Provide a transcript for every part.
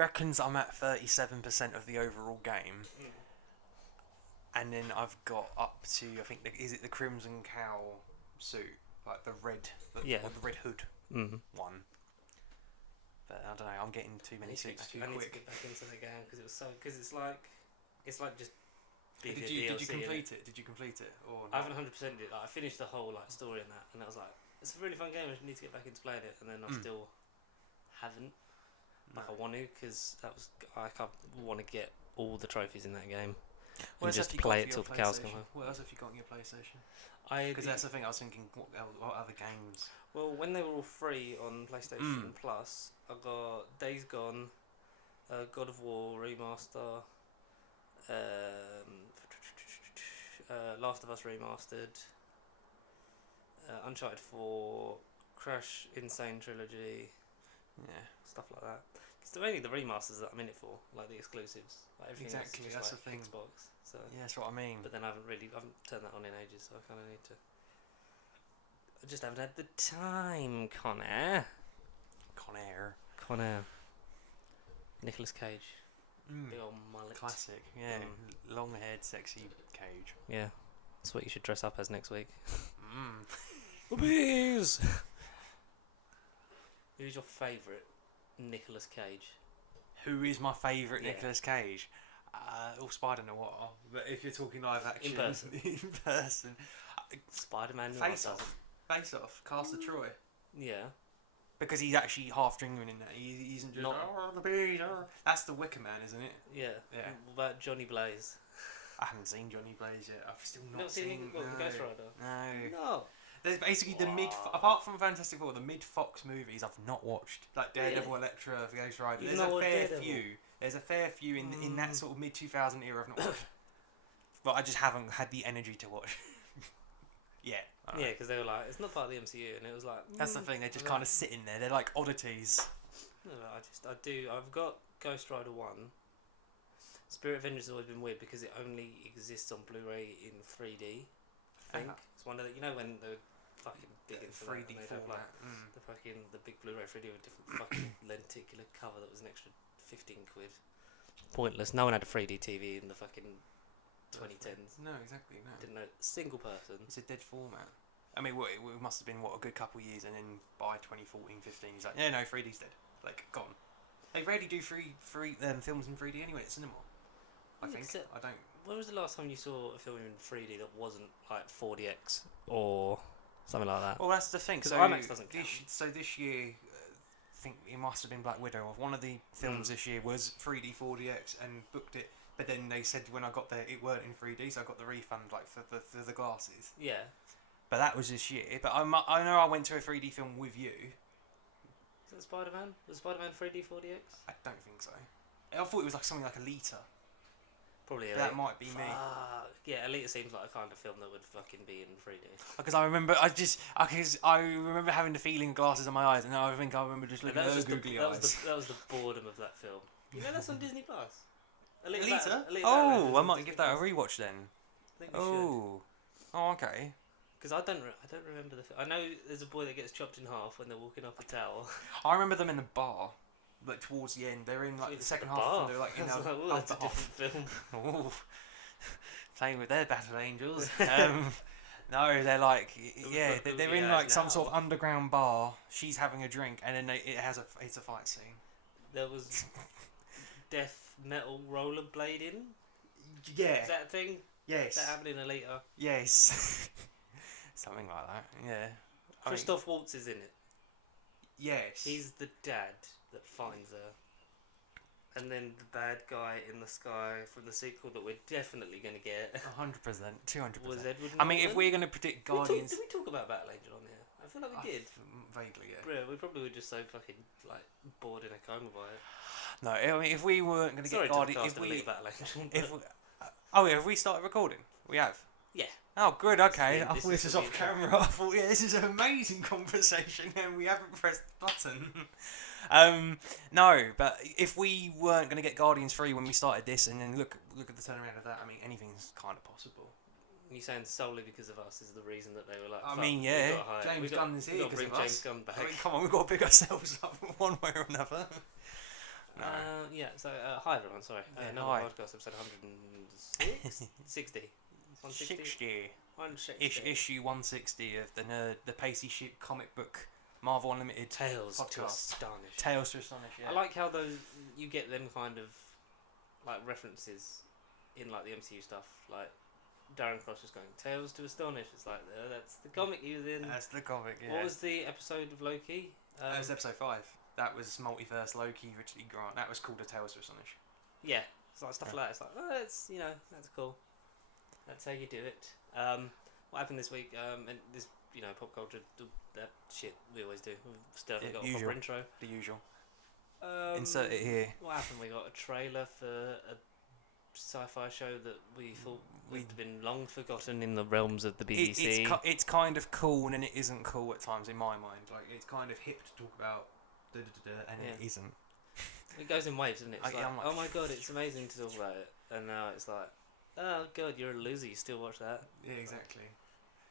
reckons I'm at 37% of the overall game. And then I've got up to, I think, is it the Crimson Cow suit? Like the red, or the red hood one. But I don't know, I'm getting too many suits too quick. I need to get back into the game because it's like just bigger Did you complete it? Did you complete it? Or I haven't 100%ed it. Like, I finished the whole story and that, and I was like, it's a really fun game. I need to get back into playing it, and then I still haven't. I want to, because I want to get all the trophies in that game. And just play it till the cows come home. What else have you got on your PlayStation? Because that's the thing, I was thinking, what other games? Well, when they were all free on PlayStation Plus, I got Days Gone, God of War Remaster, Last of Us Remastered, Uncharted 4, Crash Insane Trilogy, stuff like that. It's mainly the remasters that I'm in it for, like the exclusives. Like everything exactly, else is that's just the like thing. Xbox. So yeah, that's what I mean. But then I haven't turned that on in ages, so I kind of need to. I just haven't had the time, Connor. Nicolas Cage. Big old mullet. Classic, yeah. Long-haired, sexy Cage. Yeah, that's what you should dress up as next week. Bees. Who's your favourite Nicolas Cage? Who is my favourite Nicolas Cage? Spider Noir. But if you're talking live action, in person, Spider-Man. Face Off. Castor Troy. Yeah. Because he's actually half genuine in that. He isn't just the bees. That's the Wicker Man, isn't it? Yeah. What about Johnny Blaze? I haven't seen Johnny Blaze yet. I've still not seen. The Ghost Rider. No. There's basically apart from Fantastic Four, the mid-Fox movies I've not watched. Like Daredevil, Elektra, Ghost Rider. There's a fair few in that sort of mid-2000 era I've not watched. But I just haven't had the energy to watch. Yeah, because they were like, it's not part of the MCU, and it was like... That's the thing, they're just kind of sitting there. They're like oddities. No, I've got Ghost Rider 1. Spirit Avengers has always been weird because it only exists on Blu-ray in 3D, I think. It's one of the, when they were fucking digging for 3D format. The big Blu-ray 3D with a different fucking lenticular cover that was an extra 15 quid. Pointless. No one had a 3D TV in the fucking 2010s. No, exactly. No. Didn't know a single person. It's a dead format. I mean, it must have been a good couple of years, and then by 2014, 15, he's like, no, 3D's dead. Like, gone. They rarely do films in 3D anyway at cinema. I think. I don't. When was the last time you saw a film in 3D that wasn't like 4DX or something like that? Well, that's the thing. Because IMAX doesn't count. So this year, I think it must have been Black Widow. One of the films this year was 3D 4DX and booked it. But then they said when I got there, it weren't in 3D, so I got the refund for the glasses. Yeah. But that was this year. But I know I went to a 3D film with you. Is that Spider-Man? Was Spider-Man 3D 4DX? I don't think so. I thought it was like something like Alita. Probably Alita. That might be me. Yeah, Alita seems like a kind of film that would fucking be in 3D. Because I remember, I remember having the feeling glasses on my eyes, and I remember just looking at those googly eyes. That was the boredom of that film. You know that's on Disney Plus. Alita? I might give that a rewatch then. I think we should. Oh, okay. Because I don't remember the film. I know there's a boy that gets chopped in half when they're walking up a tower. I remember them in the bar. Like towards the end, they're in like the second half, and they're like, that's a different film. Playing with their battle angels. No, they're like, they're in like some sort of underground bar. She's having a drink, and then it's a fight scene. There was death metal rollerblading. Yeah. Is that a thing? Yes. That happened in Alita. Yes. Something like that. Yeah. Christoph Waltz is in it. Yes. He's the dad that finds her. And then the bad guy in the sky from the sequel that we're definitely going to get. 100%, 200%. Was Edward Norton? I mean, if we're going to predict Guardians... Did we talk about Battle Angel on here? I feel like we did. Vaguely, yeah. Bro, we probably were just so fucking like bored in a coma by it. No, I mean, if we weren't going to get Guardians... Have we started recording? We have? Yeah. Oh, good, okay. I thought this was off camera. I thought, this is an amazing conversation and we haven't pressed the button. No, but if we weren't going to get Guardians 3 when we started this, and then look at the turnaround of that, I mean, anything's kind of possible. You're saying solely because of us is the reason that they were like... I mean, yeah, James Gunn is here because of us. James Gunn back. I mean, come on, we've got to pick ourselves up one way or another. No. Hi everyone, sorry. Yeah, Another hi. podcast, episode 160? 160? 160. Issue 160 of the Pacey Ship comic book Marvel Unlimited Tales to podcast. Astonish. Tales to Astonish, yeah. I like how those you get them kind of like references in like the MCU stuff. Like Darren Cross was going Tales to Astonish. It's like that's the comic he was in. That's the comic, yeah. What was the episode of Loki? That was episode 5. That was Multiverse Loki, Richard E. Grant. That was called A Tales to Astonish. Yeah, it's like stuff like that. It's like, oh, that's that's cool. That's how you do it. What happened this week? And this, pop culture, that shit we always do. We've still haven't got a proper intro. The usual. Insert it here. What happened? We got a trailer for a sci-fi show that we thought would have been long forgotten in the realms of the BBC. It's kind of cool and it isn't cool at times in my mind. Like, it's kind of hip to talk about and it isn't. It goes in waves, doesn't it? It's like, oh my god, it's amazing to talk about it. And now it's like, oh god, you're a loser, you still watch that. Yeah, exactly.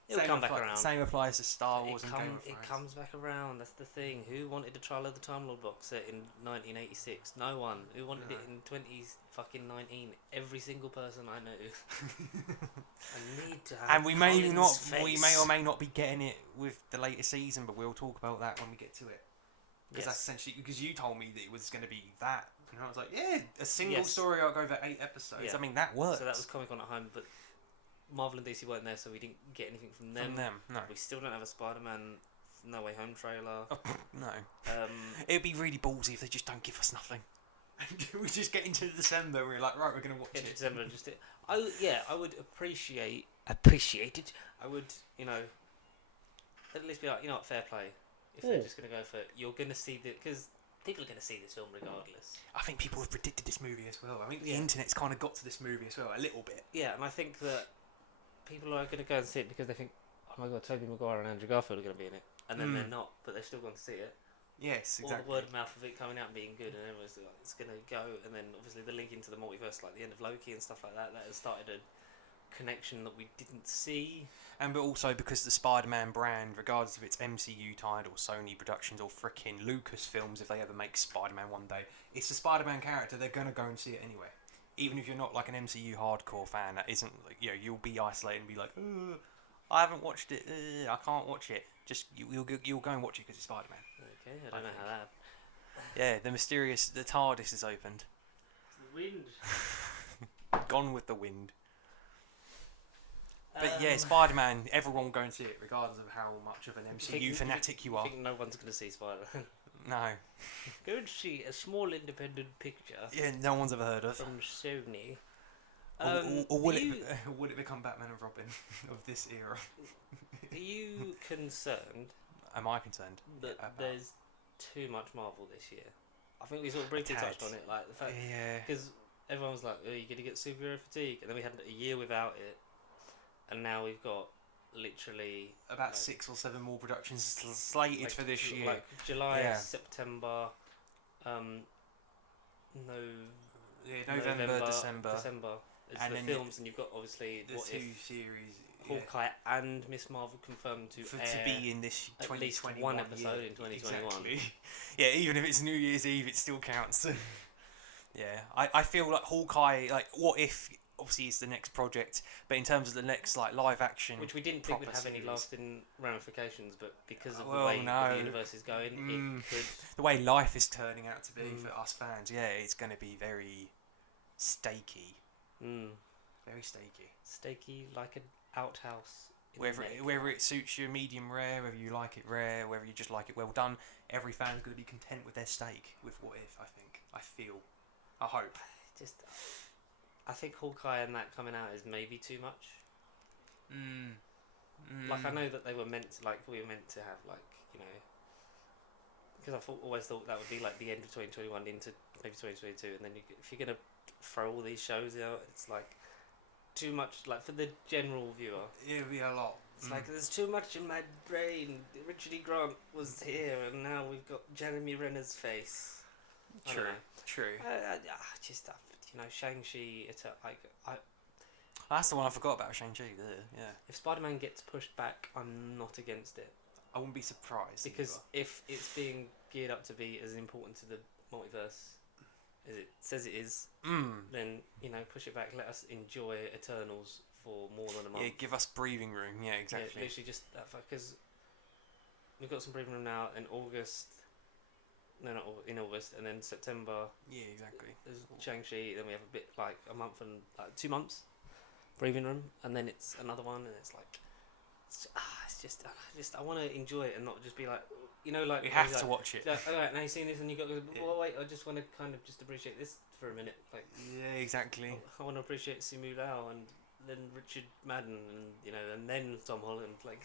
It'll come back around. Same applies to Star Wars and Game of Thrones. It comes back around, that's the thing. Who wanted a Trial of the Time Lord box set in 1986? No one. Who wanted it in 2019? Every single person I know. I need to have and we may or may not be getting it with the latest season, but we'll talk about that when we get to it. Because that's essentially, because you told me that it was going to be that. And I was like, yeah, a single story arc over 8 episodes. Yeah. I mean, that works. So that was Comic Con at home, but Marvel and DC weren't there, so we didn't get anything from them. No. We still don't have a Spider-Man No Way Home trailer. Oh, no. It'd be really ballsy if they just don't give us nothing. We just get into December, we're like, right, we're going to watch it. December, I would appreciate it. I would, at least be like, fair play. If they're just going to go for it, you're going to see because people are going to see this film regardless. I think people have predicted this movie as well. I think the internet's kind of got to this movie as well, a little bit. Yeah, and I think that people are going to go and see it because they think, oh my god, Tobey Maguire and Andrew Garfield are going to be in it. And then they're not, but they've still gone to see it. Yes, exactly. All the word of mouth of it coming out and being good, and everyone's like, it's going to go. And then obviously the link into the multiverse, like the end of Loki and stuff like that, that has started a connection that we didn't see. And but also because the Spider-Man brand, regardless if it's MCU title, Sony Productions, or frickin' Lucasfilms, if they ever make Spider-Man one day, it's the Spider-Man character. They're gonna go and see it anyway. Even if you're not like an MCU hardcore fan, that isn't, you'll be isolated and be like, I haven't watched it. I can't watch it. Just you'll go and watch it because it's Spider-Man. Okay, I don't know how that. Yeah, the TARDIS is opened. The wind. Gone with the wind. But yeah, Spider-Man, everyone will go and see it, regardless of how much of an MCU fanatic you are. I think no one's going to see Spider-Man. No. Go and see a small independent picture. Yeah, no one's ever heard of. From Sony. Or will it become Batman and Robin of this era? Are you concerned? Am I concerned? That there's too much Marvel this year? I think we sort of briefly touched on it, like the fact because everyone was like, "Are you going to get superhero fatigue?" And then we had a year without it. And now we've got literally about 6 or 7 more productions slated for this year. Like July, September, November, December. It's and the films, and you've got obviously the two series. Hawkeye and Miss Marvel confirmed to be in this 2021 at least one episode in 2021. Exactly. Yeah, even if it's New Year's Eve, it still counts. I feel like Hawkeye, like, what if? Obviously, it's the next project, but in terms of the next live action, which we didn't think would have any lasting ramifications, but because of the way the universe is going, it could. The way life is turning out to be for us fans, it's going to be very steaky. Very steaky. Steaky like an outhouse. Whether it suits you medium rare, whether you like it rare, whether you just like it well done, every fan's going to be content with their steak. With What If, I hope. I think Hawkeye and that coming out is maybe too much. Like, I know that we were meant to have, because I always thought that would be like the end of 2021 into maybe 2022, and then if you're gonna throw all these shows out, it's like too much, like for the general viewer. It'll be a lot. It's like there's too much in my brain. Richard E. Grant was here, and now we've got Jeremy Renner's face. True. Shang-Chi, that's the one I forgot about, Shang-Chi. Yeah. If Spider-Man gets pushed back, I'm not against it. I wouldn't be surprised. Because if it's being geared up to be as important to the multiverse as it says it is, then push it back. Let us enjoy Eternals for more than a month. Yeah, give us breathing room. Yeah, exactly. Yeah, literally just that, because we've got some breathing room now in August. No, not in August, and then September. Yeah, exactly. There's Shang-Chi. Then we have a bit like a month and 2 months breathing room, and then it's another one, and it's like I want to enjoy it and not just be like, like we have to watch it. Like, all right, now you've seen this, and you got to go. Well, wait, I just want to kind of just appreciate this for a minute. Like, yeah, exactly. I want to appreciate Simu Liu and then Richard Madden, and and then Tom Holland. Like,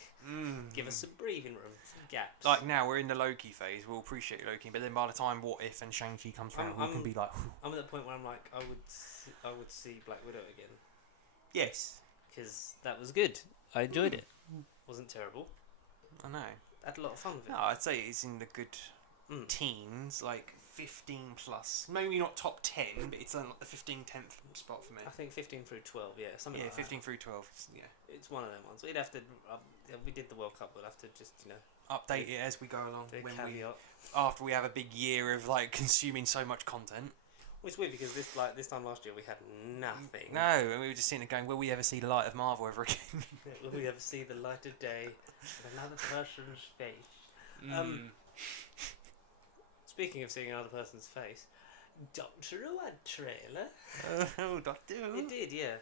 give us some breathing room, some gaps. Like now we're in the Loki phase. We'll appreciate Loki, but then by the time What If and Shang-Chi comes around, we can be like. I'm at the point where I'm like, I would see Black Widow again. Yes. Because that was good. I enjoyed it. Wasn't terrible. I know. I had a lot of fun with it. No, I'd say it's in the good teens, like 15 plus. Maybe not top 10, but it's on the 10th spot for me. I think 15 through 12, yeah, something like 15 that. through 12, yeah. It's one of them ones. We'd have to. We did the World Cup. We'll have to just update it as we go along. After we have a big year of like consuming so much content. Well, it's weird because this time last year we had nothing. No, and we were just sitting there going, will we ever see the light of Marvel ever again? Will we ever see the light of day in another person's face? Speaking of seeing another person's face, Doctor Who had trailer. Oh, Doctor Who. It did, yeah.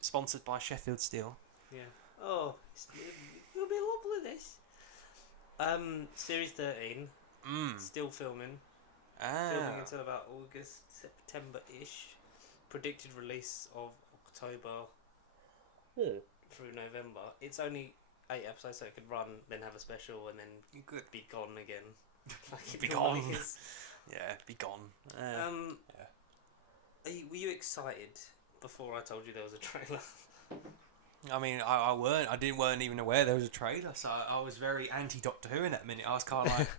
Sponsored by Sheffield Steel. Yeah. Oh, it'll be lovely, this. Series 13. Still filming. Filming until about August, September-ish. Predicted release of October through November. It's only 8 episodes, so it could run, then have a special, and then you could be gone again. Like be gone. Yeah, be gone. Were you excited before I told you there was a trailer? I mean, I weren't even aware there was a trailer, so I was very anti Doctor Who in that minute. I was kind of like,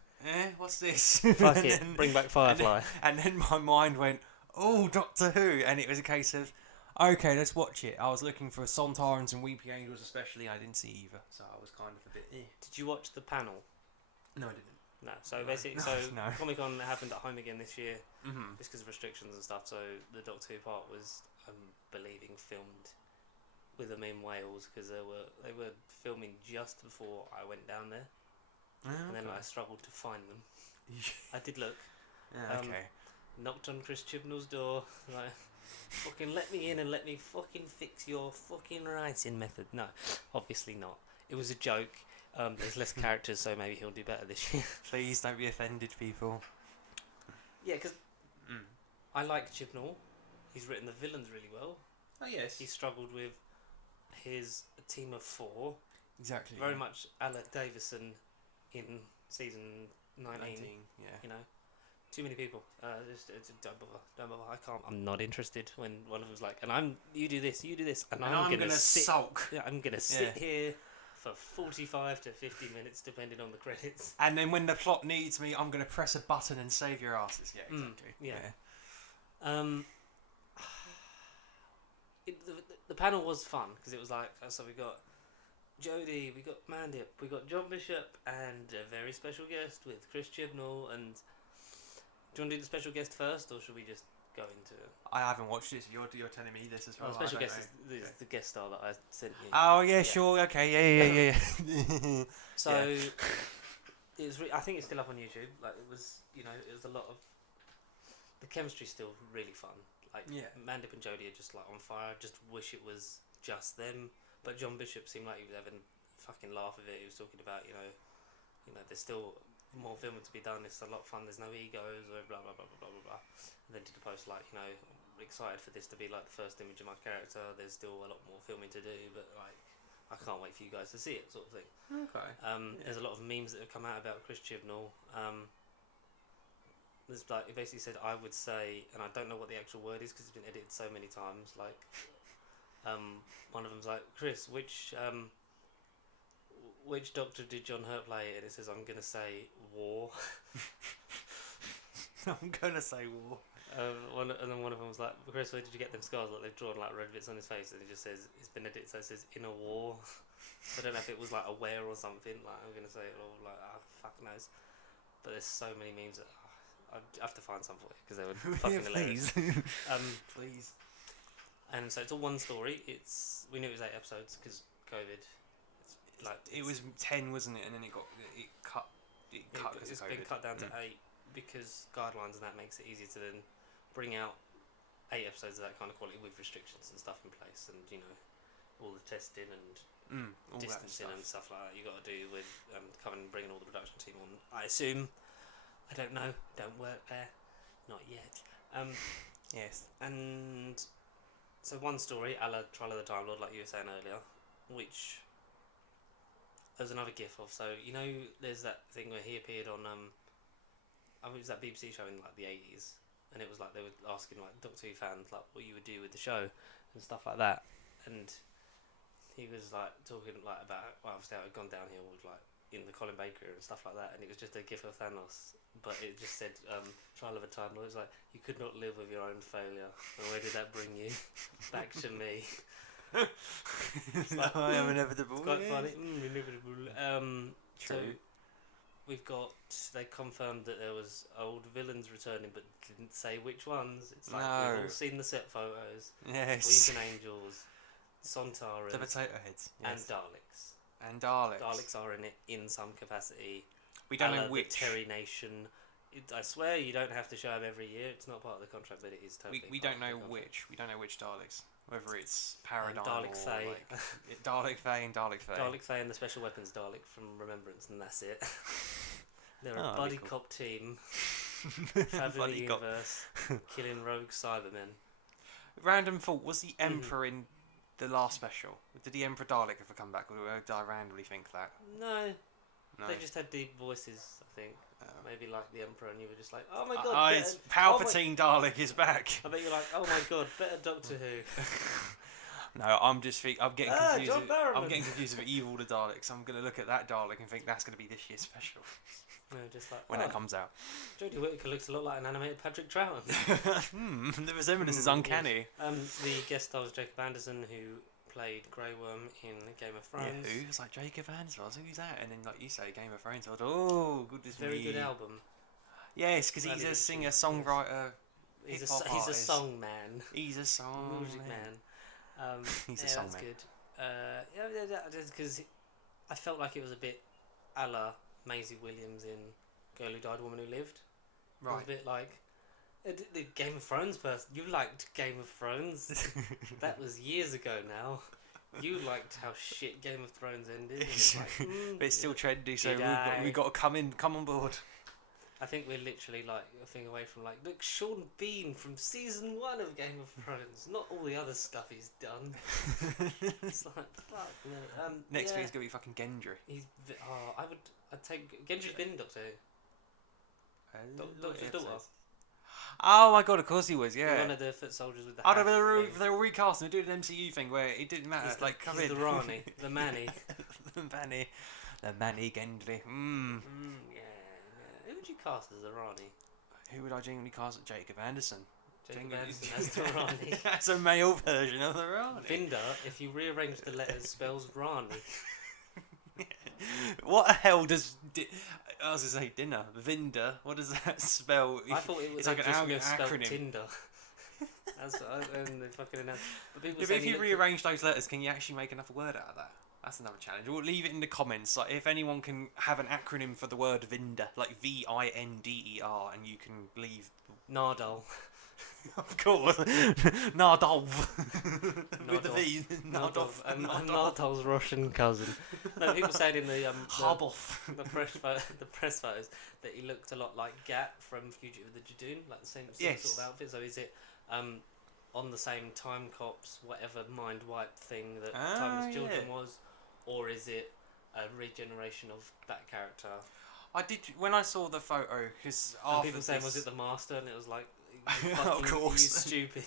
what's this? Fuck it, bring back Firefly. And then my mind went, oh, Doctor Who, and it was a case of, okay, let's watch it. I was looking for Sontarans and Weeping Angels especially. I didn't see either, so I was kind of a bit. Did you watch the panel? No, I didn't. No, so basically, Comic-Con happened at home again this year, just because of restrictions and stuff. So the Doctor Who part was, I'm believing, filmed with them in Wales because they were filming just before I went down there, and then I struggled to find them. I did look. Okay. Knocked on Chris Chibnall's door, like, fucking let me in and let me fucking fix your fucking writing method. No, obviously not. It was a joke. There's less characters, so maybe he'll do better this year. Please don't be offended, people. Yeah, because I like Chibnall. He's written the villains really well. Oh, yes. He struggled with his team of 4. Exactly. Very much Alec Davison in season 19. Yeah. Too many people. Don't bother. I can't. I'm not interested when one of them's like, you do this, and I'm gonna sulk. Yeah, I'm gonna sit here for 45 to 50 minutes, depending on the credits. And then when the plot needs me, I'm gonna press a button and save your asses. Yeah, exactly. The panel was fun because it was like, so we got Jodie, we got Mandip, we got John Bishop, and a very special guest with Chris Chibnall. And do you want to do the special guest first, or should we just go into it? I haven't watched this. You're telling me this as well. The special guest is the guest star that I sent you. Oh yeah, sure, okay, yeah. So it was. I think it's still up on YouTube. Like it was, it was a lot of. The chemistry's still really fun. Like Mandip and Jodie are just like on fire. I just wish it was just them. But John Bishop seemed like he was having a fucking laugh of it. He was talking about there's still more filming to be done. It's a lot of fun. There's no egos or blah blah blah blah blah blah. And then did a post like excited for this to be like the first image of my character. There's still a lot more filming to do, but like I can't wait for you guys to see it, sort of thing. Okay. There's a lot of memes that have come out about Chris Chibnall. There's like it basically said I would say, and I don't know what the actual word is because it's been edited so many times. Like, one of them's like, Chris, which Doctor did John Hurt play? And it says I'm gonna say War. I'm gonna say War. And then one of them was like, Chris, where did you get them scars? Like they've drawn like red bits on his face, and it just says it's been edited, so it says in a war. I don't know if it was like a wear or something. Like I'm gonna say it all like fuck knows. But there's so many memes that I have to find some for you because they were fucking hilarious. Please. And so it's all one story. We knew it was 8 episodes because COVID. It was 10, wasn't it? And then it cut. It's been cut down to 8 because guidelines and that makes it easier to then bring out 8 episodes of that kind of quality with restrictions and stuff in place, and all the testing and all distancing and stuff like that you got to do with bringing all the production team on. I assume. I don't know. Don't work there. Not yet. Yes. And so one story, a la Trial of the Time Lord, like you were saying earlier, which there's another gif of. So there's that thing where he appeared on it was that BBC show in like the 80s, and it was like they were asking like Doctor Who fans like what you would do with the show and stuff like that, and he was like talking like about obviously how it had gone downhill with like in the Colin Baker and stuff like that, and it was just a gif of Thanos, but it just said Trial of a Time Lord. It was like, you could not live with your own failure, and where did that bring you? Back to me. I am inevitable. It's quite funny. Inevitable. True. So they confirmed that there was old villains returning, but didn't say which ones. It's like we've all seen the set photos. Yes. Weeping Angels, Sontarans, the potato heads, and Daleks. And Daleks. Daleks are in it in some capacity. We don't know which. The Terry Nation. I swear you don't have to show them every year. It's not part of the contract, but it is totally. We don't know which. We don't know which Daleks. Whether it's Paradigm Dalek or Fae. Dalek Fae and Dalek Fae. Dalek Fae and the Special Weapons Dalek from Remembrance, and that's it. They're a Oh, buddy cool. cop team traveling the universe, killing rogue Cybermen. Random thought: was the Emperor in the last special? Did the Emperor Dalek ever come back, or did I randomly think that? No, No. they just had deep voices. I think maybe like the Emperor, and you were just like, "Oh my Ah, god!" it's Palpatine Dalek is back. I bet you're like, "Oh my god, better Doctor Who." No, I'm getting confused. John Barrowman. I'm getting confused with Evil the Daleks. I'm gonna look at that Dalek and think that's gonna be this year's special No, just like when it comes out. Jodie Whittaker looks a lot like an animated Patrick Troughton. The resemblance is uncanny. The guest star was Jacob Anderson, who played Grey Worm in Game of Thrones. Yeah, who? It's like Jacob Anderson. Who's that? And then, like you say, Game of Thrones. I thought, oh, goodness me. Very good album. Yes, because he's a singer, songwriter. He's a hip-hop song man. He's a song Music man. He's a yeah, song that's man. good. Because I felt like it was a bit a la Maisie Williams in Girl Who Died, Woman Who Lived. It was a bit like the Game of Thrones person. You liked Game of Thrones. That was years ago now. You liked how shit Game of Thrones ended. And it's like, but it's still trendy, so Did we got to come on board. I think we're literally like a thing away from like, look, Sean Bean from season 1 of Game of Thrones, not all the other stuff he's done. It's like, fuck no. Next week's gonna be fucking Gendry. I'd take Gendry's been in Doctor Who. Doctor's daughter. Oh my god, of course he was, yeah. One of the foot soldiers with the Oh, hat they were recasting, they did an MCU thing where it didn't matter, come he's in. the Rani, the Manny. the Manny Gendry. Yeah. Who would you cast as the Rani? Who would I genuinely cast? Jacob Anderson. Jacob Anderson as the Rani. That's a male version of the Rani. Vinder, if you rearrange the letters, spells Rani. What the hell does... I was going to say dinner. Vinder, what does that spell? I thought it was it's like an spelled acronym. Tinder. That's what they fucking announced. But But if you rearrange those letters, can you actually make another word out of that? That's another challenge. We'll leave it in the comments. Like, if anyone can have an acronym for the word Vinder, like Vinder, and you can leave... Nardole. Of course. Nardov. With the V. Nardov. Nardole's Russian cousin. No, people said in the the press photos that he looked a lot like Gat from Fugitive of the Jadoon, like the same sort of outfit. So is it on the same Time Cops, whatever mind wipe thing that Timeless Children was, or is it a regeneration of that character? I did when I saw the photo because people saying was it the Master, and it was like, of course, you stupid.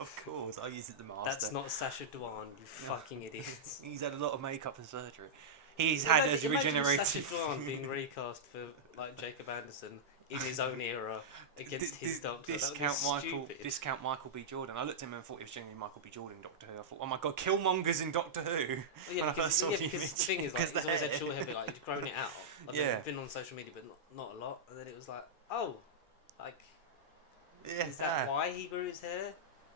Of course, I used it the Master. That's not Sacha Dhawan, you fucking idiots. He's had a lot of makeup and surgery. He's had his regenerated. Sacha Dhawan being recast for like Jacob Anderson in his own era against his Doctor. Discount Michael B. Jordan. I looked at him and thought he was genuinely Michael B. Jordan in Doctor Who. I thought, oh my god, Killmonger's in Doctor Who. Well, because the thing is, like, he's always had short hair, but like he'd grown it out. Like, yeah. He'd been on social media, but not a lot. And then it was like, oh, Like, Yeah. is that why he grew his hair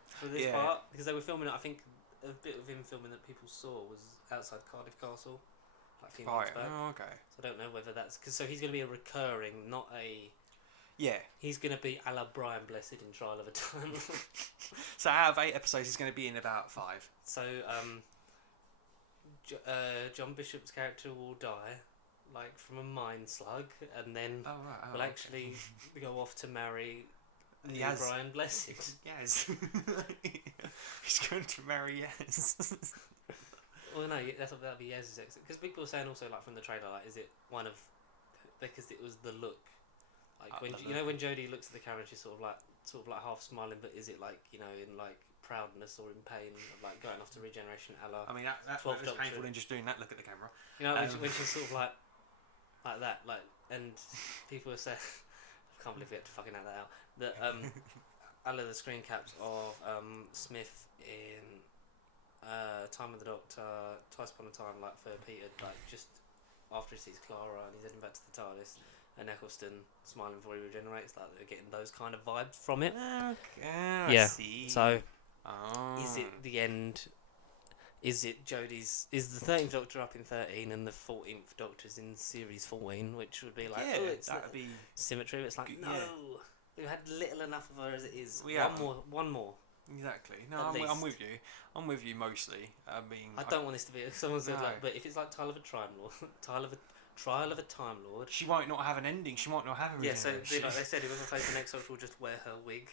for this Yeah. part? Because they were filming it. I think a bit of him filming that people saw was outside Cardiff Castle, like a few months back. Oh, okay. So I don't know whether that's because he's going to be a recurring, not a. Yeah. He's going to be a la Brian Blessed in Trial of a Time Lord. So out of 8 episodes, he's going to be in about 5. So John Bishop's character will die, like from a mind slug, and then will actually go off to marry Brian Blessed. Yes. He's going to marry Yes. Well, no, that'll be Yaz's exit. Because people were saying also, like from the trailer, like, is it one of because it was the look, like when when Jodie looks at the camera, she's sort of like half smiling, but is it like in like proudness or in pain of like going off to regeneration? I mean, that's painful than just doing that look at the camera. When she's sort of like that, like, and people are saying, I can't believe we had to fucking add that out. That I love the screen caps of Smith in Time of the Doctor, Twice Upon a Time, like for Peter, like just after he sees Clara and he's heading back to the TARDIS, and Eccleston smiling before he regenerates, like they're getting those kind of vibes from it. Okay, yeah. I see. So, is it the end? Is it Jodie's? Is the 13th Doctor up in 13 and the 14th Doctor's in series 14, which would be like, it's that would be symmetry. It's like, no, we've had little enough of her as it is. One more. Exactly. No, I'm with you. I'm with you mostly. I mean, I don't want this to be. Someone said like, but if it's like Trial of a Time Lord, she might not have an ending. She might not have a regeneration. Yeah. So like they said, whoever plays the next Doctor will just wear her wig,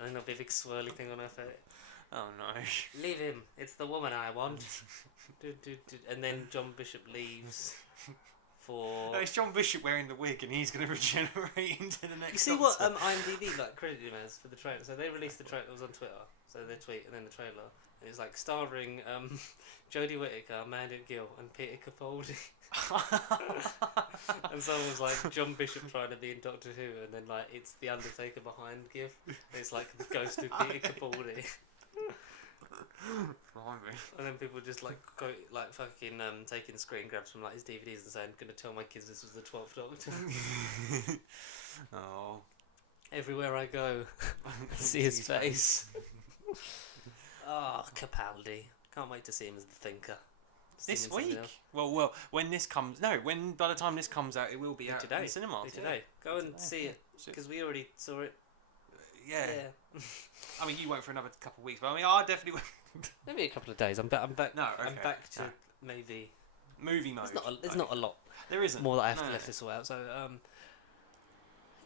and there'll be a big swirly thing on her face. Oh no! Leave him. It's the woman I want. And then John Bishop leaves. No, it's John Bishop wearing the wig, and he's going to regenerate into the next. You see what IMDb like credited him as for the trailer? So they released the trailer. It was on Twitter. So they tweet and then the trailer, and it's like starring Jodie Whittaker, Amanda Gill, and Peter Capaldi. And someone was like John Bishop trying to be in Doctor Who, and then like it's the Undertaker behind GIF. And it's like the ghost of Peter Capaldi. And then people just like go like fucking taking screen grabs from like his DVDs and saying, "Gonna tell my kids this was the 12th Doctor." Oh, everywhere I go, see his face. Oh, Capaldi! Can't wait to see him as the Thinker. This week? Well, when this comes, by the time this comes out, it will be out today. In cinemas. Today, go and see it because we already saw it. Yeah. I mean, you won't for another couple of weeks, but I mean, I definitely won't. Maybe a couple of days. I'm back. No, okay. I'm back to maybe movie mode. There's not a lot. There isn't more that I have to left this all out. So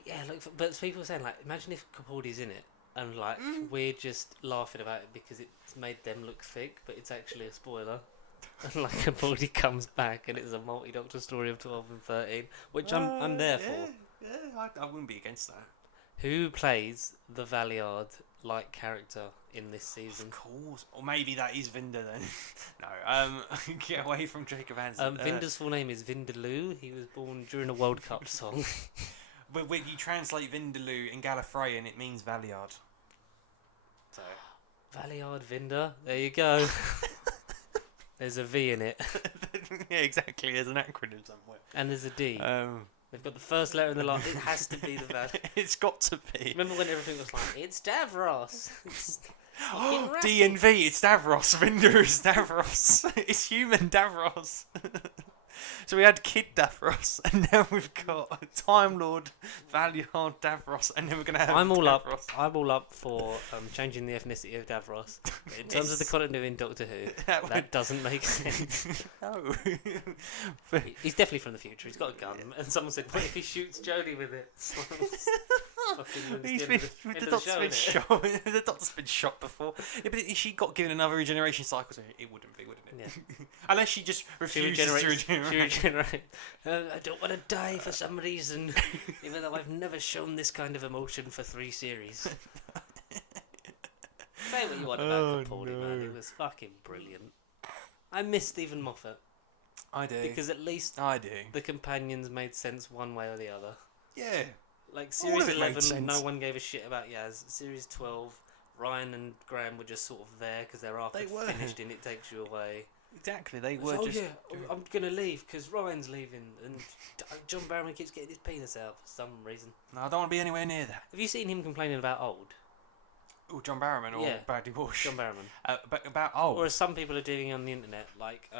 yeah, but people are saying like, imagine if Capaldi's in it, and like we're just laughing about it because it's made them look thick, but it's actually a spoiler. And like Capaldi comes back, and it's a multi-Doctor story of 12 and 13, which I'm there for. Yeah, I wouldn't be against that. Who plays the Valeyard-like character in this season? Of course. Or maybe that is Vinder then. No, get away from Jacob Hansen. Vinder's full name is Vindaloo. He was born during a World Cup song. But when you translate Vindaloo in Gallifreyan, it means Valeyard. So. Valeyard Vinder. There you go. There's a V in it. Yeah, exactly. There's an acronym somewhere. And there's a D. They've got the first letter in the last. It has to be the Valeyard. It's got to be. Remember when everything was like, it's Davros. D and V, it's Davros. Vinder is Davros. It's human Davros. So we had Kid Davros, and now we've got Time Lord, Valeyard Davros, and then we're gonna have. I'm all Davros. I'm all up for changing the ethnicity of Davros. In terms of the continuity in Doctor Who, that doesn't make sense. No. He's definitely from the future. He's got a gun, and someone said, "What if he shoots Jodie with it?" The Doctor's been shot before. Yeah, but she got given another regeneration cycle, so it wouldn't be, wouldn't it? Yeah. Unless she just refuses to regenerate. I don't want to die for some reason, even though I've never shown this kind of emotion for 3 series. Say what you want about Capaldi, man. It was fucking brilliant. I miss Stephen Moffat. I do. Because at least the companions made sense one way or the other. Yeah. Like Series 11, no one gave a shit about Yaz. Series 12, Ryan and Graham were just sort of there because they're after finished and It Takes You Away. Exactly, they It's were like, just. I'm gonna leave because Ryan's leaving and John Barrowman keeps getting his penis out for some reason. No, I don't want to be anywhere near that. Have you seen him complaining about old? Oh, John Barrowman or Yeah. Bradley Walsh? John Barrowman. But about old. Or as some people are doing on the internet, like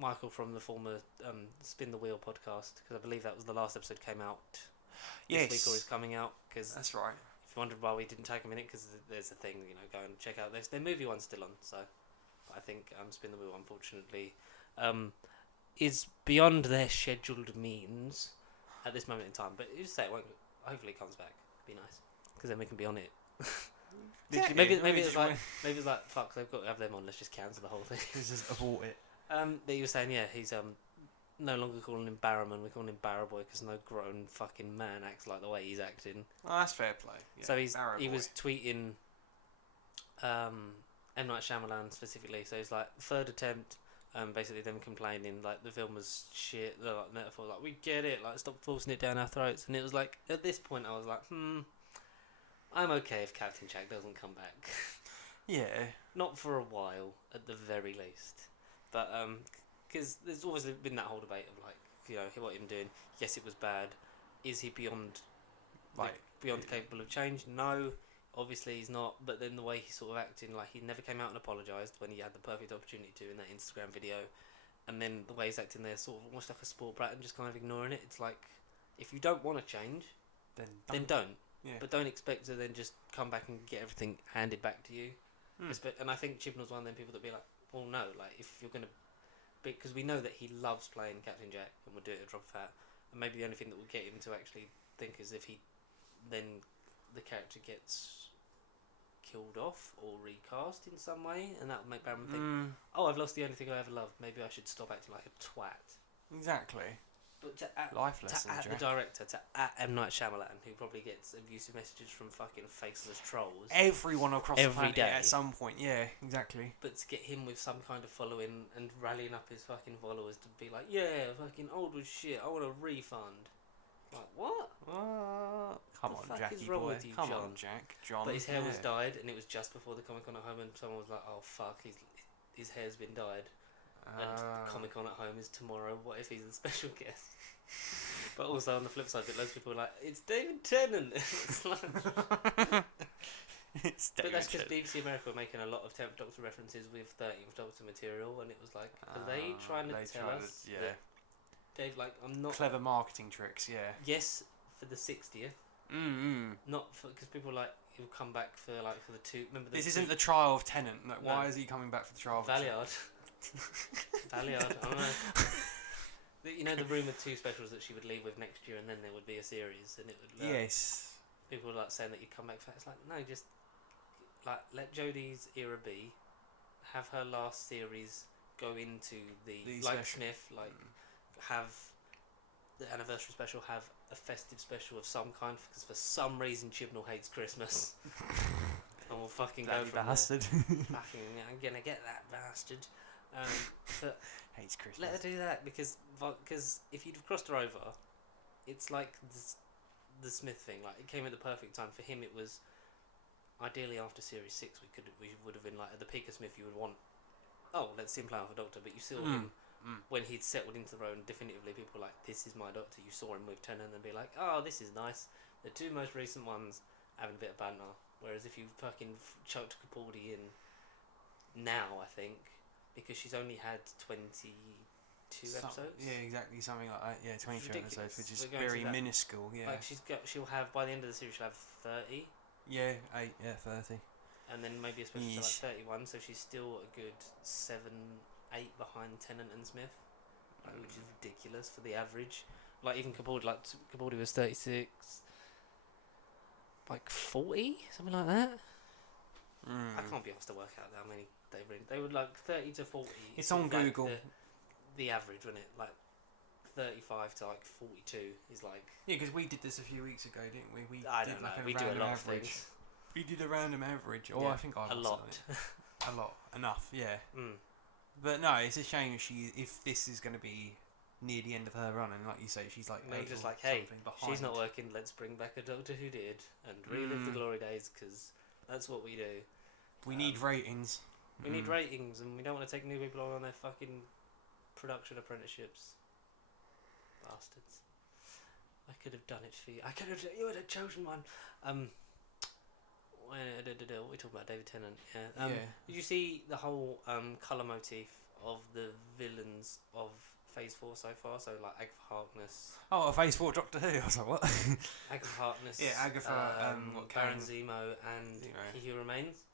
Michael from the former Spin the Wheel podcast, because I believe that was the last episode came out this week or is coming out. Cause that's right. if you wondered why we didn't tag him in it, because there's a thing, go and check out their movie one's still on. So, but I think Spin the Wheel, unfortunately, is beyond their scheduled means at this moment in time. But you just say it won't. Hopefully, it comes back. It'd be nice, because then we can be on it. Maybe it's like fuck. They've got to have them on. Let's just cancel the whole thing. Let's just abort it. But you were saying, he's no longer calling him Barrowman. We're calling him Barrowboy because no grown fucking man acts like the way he's acting. Oh, that's fair play. Yeah, so Barrowboy. he was tweeting M. Night Shyamalan specifically. So he's like, third attempt. Basically them complaining like the film was shit. They're like metaphor, like we get it. Like stop forcing it down our throats. And it was like at this point I was like, I'm okay if Captain Jack doesn't come back. Yeah. Not for a while, at the very least. But, because there's always been that whole debate of, like, what him doing. Yes, it was bad. Is he beyond capable of change? No. Obviously he's not. But then the way he's sort of acting, like, he never came out and apologised when he had the perfect opportunity to in that Instagram video. And then the way he's acting there, sort of almost like a sport brat and just kind of ignoring it. It's like, if you don't want to change, then don't. Yeah. But don't expect to then just come back and get everything handed back to you. And I think Chibnall's one of them people that be like, well, no, like if you're gonna, because we know that he loves playing Captain Jack and will do it at a drop of a hat. And maybe the only thing that will get him to actually think is if he then the character gets killed off or recast in some way, and that will make Barrowman think, oh, I've lost the only thing I ever loved. Maybe I should stop acting like a twat. Exactly. But Life lesson, the director, to M. Night Shyamalan, who probably gets abusive messages from fucking faceless trolls. Everyone across every the planet day. at some point, yeah, exactly. But to get him with some kind of following and rallying up his fucking followers to be like, yeah, fucking old as shit, I want a refund. Like, what? Come The on, fuck Jackie is wrong boy. with you, Come John? on, John. But his hair was dyed, and it was just before the Comic Con at home, and someone was like, oh fuck, his hair's been dyed. And Comic Con at home is tomorrow. What if he's a special guest? But also on the flip side, loads of people are like, it's David Tennant. It's like, but that's because BBC America were making a lot of 10th Doctor references with 13th Doctor material, and it was like, are they trying to tell us that Dave, like, I'm not clever marketing tricks, yeah. Yes, for the 60th. Not for because people like he'll come back for the two. Remember this isn't the trial of Tennant. Like, No. why is he coming back for the trial of Valiard. Valiard. I don't know. You know the rumoured 2 specials that she would leave with next year, and then there would be a series, and it would. Yes. People were like saying that you'd come back for. It's like no, just like let Jodie's era be, have her last series go into the like special. Smith, like have the anniversary special, have a festive special of some kind, because for some reason Chibnall hates Christmas. And we'll fucking go from bastard. there. Fucking, I'm gonna get that bastard. But Hates Christmas. let her do that because if you'd have crossed her over, it's like the Smith thing. Like it came at the perfect time for him. It was ideally after Series 6. We would have been like at the peak of Smith. You would want, oh, let's see him play off a Doctor. But you saw him when he'd settled into the role. And definitively, people were like, this is my Doctor. You saw him with Tennant and be like, oh, this is nice. The 2 most recent ones having a bit of banter. Whereas if you fucking chucked Capaldi in now, I think, because she's only had 22 episodes. Yeah, exactly, something like that. Yeah, 22 episodes, which is We're going very through that. minuscule. Yeah. Like she'll have by the end of the series, she'll have 30, Yeah, 8. Yeah, 30. and then maybe a special to Yeesh. like 31. So she's still a good 7, 8 behind Tennant and Smith, which is ridiculous for the average. Like even Capaldi, Capaldi was 36. Like 40, something like that. I can't be asked to work out how many they would like 30 to 40. It's on like Google. The average, wasn't it? Like 35 to like 42 is like. Yeah, because we did this a few weeks ago, didn't we? I don't know. We do a lot of things. We did a random average. Or Yeah, I think I a lot. A lot. Enough, yeah. But no, it's a shame if this is going to be near the end of her run, and like you say, she's like No, 8 just or like, hey, something behind. she's not working. Let's bring back a Doctor Who did and relive the glory days, because that's what we do. We need ratings. We need ratings, and we don't want to take new people on their fucking production apprenticeships. Bastards. I could have done it for you. You would have chosen one. What are we talking about? David Tennant. Yeah. Did you see the whole colour motif of the villains of Phase 4 so far? So like Agatha Harkness. Oh, Phase 4 Doctor Who. I was like, what? Agatha Harkness. Yeah, Agatha. Baron Zemo and He Who Remains.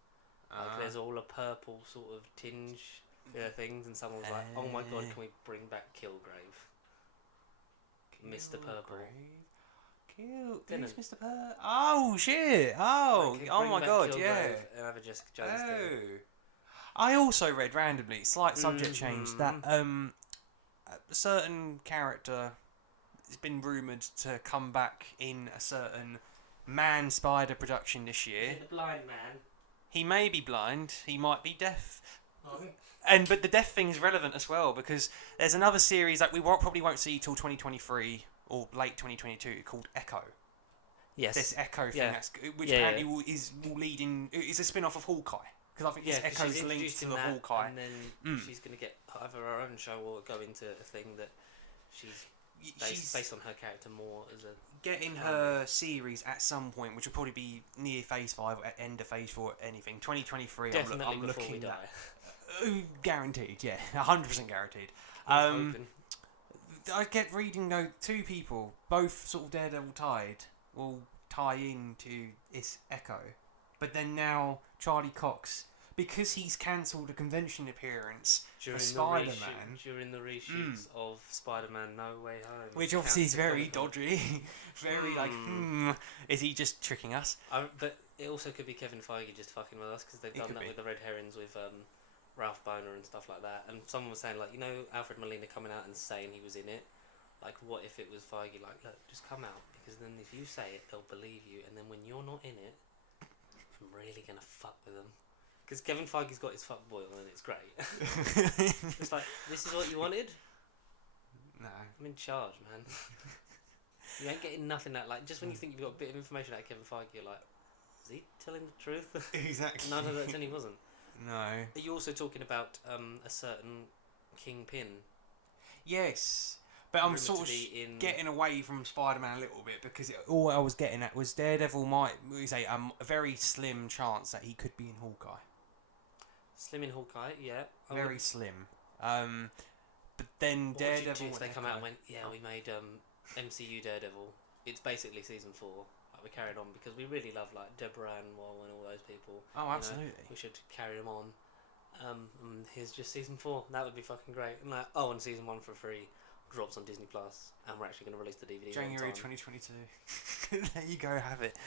Like there's all a purple sort of tinge things, and someone was like, "Oh my god, can we bring back Kilgrave, Mr. Purple?" Who's Mr. Purple? Oh shit! Oh, Like, oh my god! Kilgrave Yeah. And have a Jessica Jones thing. I also read randomly, slight subject change, that a certain character has been rumoured to come back in a certain Man Spider production this year. Is it the blind man? He may be blind, he might be deaf. Oh. But the deaf thing is relevant as well, because there's another series that we probably won't see till 2023 or late 2022 called Echo. Yes. This Echo thing, which apparently will lead in. Is a spin off of Hawkeye. Because I think this Echo's linked to the Hawkeye. And then she's going to get either her own show or go into a thing that she's based on her character more as a... Getting her series at some point, which will probably be near Phase 5 or at end of Phase 4, anything. 2023, Definitely I'm before looking we die. Guaranteed, yeah. 100% guaranteed. I get reading though, two people, both sort of Daredevil tied, will tie into this Echo. But then now Charlie Cox, because he's cancelled a convention appearance for Spider-Man. During the reshoots of Spider-Man No Way Home. Which obviously is very dodgy. Very is he just tricking us? But it also could be Kevin Feige just fucking with us, because they've done that with the Red Herrings with Ralph Boner and stuff like that. And someone was saying, like, you know, Alfred Molina coming out and saying he was in it? Like, what if it was Feige? Like, look, just come out, because then if you say it, they'll believe you, and then when you're not in it, I'm really going to fuck with them. Because Kevin Feige's got his fuck boil, and it's great. It's like, this is what you wanted? No. I'm in charge, man. You ain't getting nothing out. Like, just when you think you've got a bit of information out of Kevin Feige, you're like, is he telling the truth? Exactly. 9 out of 10 he wasn't. No. Are you also talking about a certain Kingpin? Yes. But I'm sort of getting away from Spider-Man a little bit, because all I was getting at was Daredevil might, we say, a very slim chance that he could be in Hawkeye. Slim in Hawkeye, yeah. Very slim. But then what Daredevil... Would you do if they come out and went, yeah, we made MCU Daredevil. It's basically season 4. Like, we carried on because we really love like Deborah and Wall and all those people. Oh, absolutely. We should carry them on. And here's just season 4. That would be fucking great. And like, and season 1 for free drops on Disney Plus, and we're actually going to release the DVD January 2022. There you go, have it.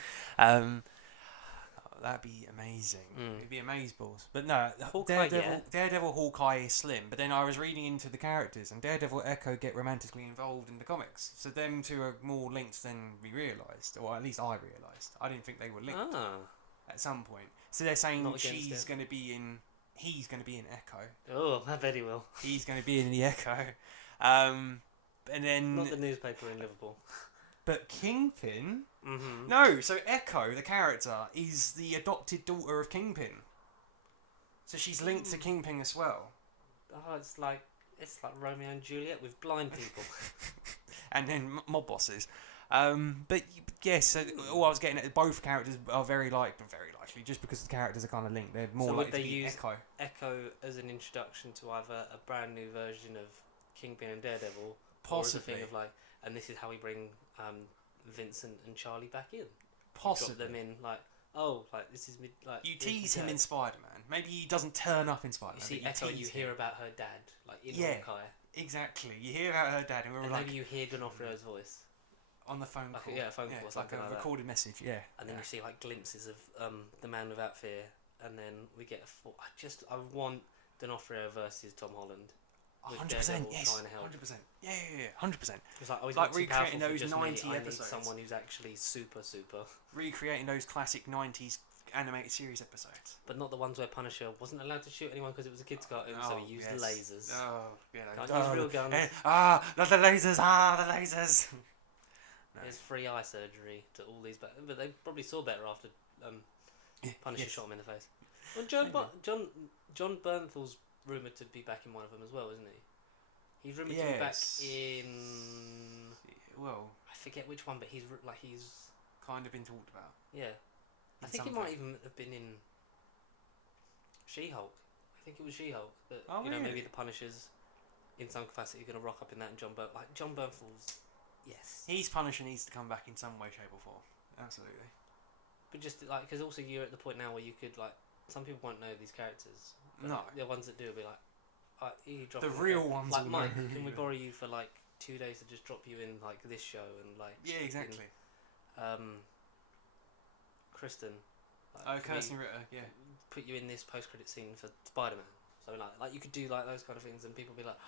That'd be amazing. It'd be amazeballs. But no, Hawkeye, Daredevil Hawkeye is slim. But then I was reading into the characters, and Daredevil Echo get romantically involved in the comics. So them two are more linked than we realised, or at least I realised. I didn't think they were linked at some point. So they're saying he's going to be in Echo. Oh, I bet he will. He's going to be in the Echo. And then not the newspaper in Liverpool. But Kingpin? Mm-hmm. No, so Echo, the character, is the adopted daughter of Kingpin. So she's linked to Kingpin as well. Oh, it's like Romeo and Juliet with blind people. And then mob bosses. But yes, so all I was getting at, both characters are very likely, just because the characters are kind of linked. They're more likely to be Echo. Echo as an introduction to either a brand new version of Kingpin and Daredevil, possibly, or as a thing of like, and this is how we bring Vincent and Charlie back in. Possibly. Drop them in this is like. You tease him in Spider-Man. Maybe he doesn't turn up in Spider-Man. You see Echo, and you hear about her dad, like in Hawkeye. Exactly. You hear about her dad, and maybe you hear D'Onofrio's voice on the phone call. A phone call, it's like a recorded message. Yeah. And then you see like glimpses of the Man Without Fear, and then we get I want D'Onofrio versus Tom Holland. 100%, yes. 100%. Yeah. 100%. It's like, like recreating those 90 I episodes. Need someone who's actually super. Recreating those classic 90s animated series episodes. But not the ones where Punisher wasn't allowed to shoot anyone because it was a kids' cartoon, so he used lasers. Oh, yeah. Can't use real guns. Not the lasers. The lasers. No. There's free eye surgery to all these, but they probably saw better after Punisher shot him in the face. Well, John Bernthal's rumoured to be back in one of them as well, isn't he? He's rumoured to be back in. Well, I forget which one, but he's kind of been talked about. Yeah, I think he might even have been in She-Hulk. I think it was She-Hulk that really? maybe the Punishers in some capacity are going to rock up in that, and John Bernthal's. Yes. He's Punisher needs to come back in some way, shape, or form. Absolutely. But just because also you're at the point now where you could some people won't know these characters. No. The ones that do will be you drop the real ones. Like will Mike, know. can we borrow you for 2 days to just drop you in this show and Yeah, exactly. Kristen. Kirsten Ritter. Yeah. Put you in this post-credit scene for Spider-Man. So you could do those kind of things, and people be like,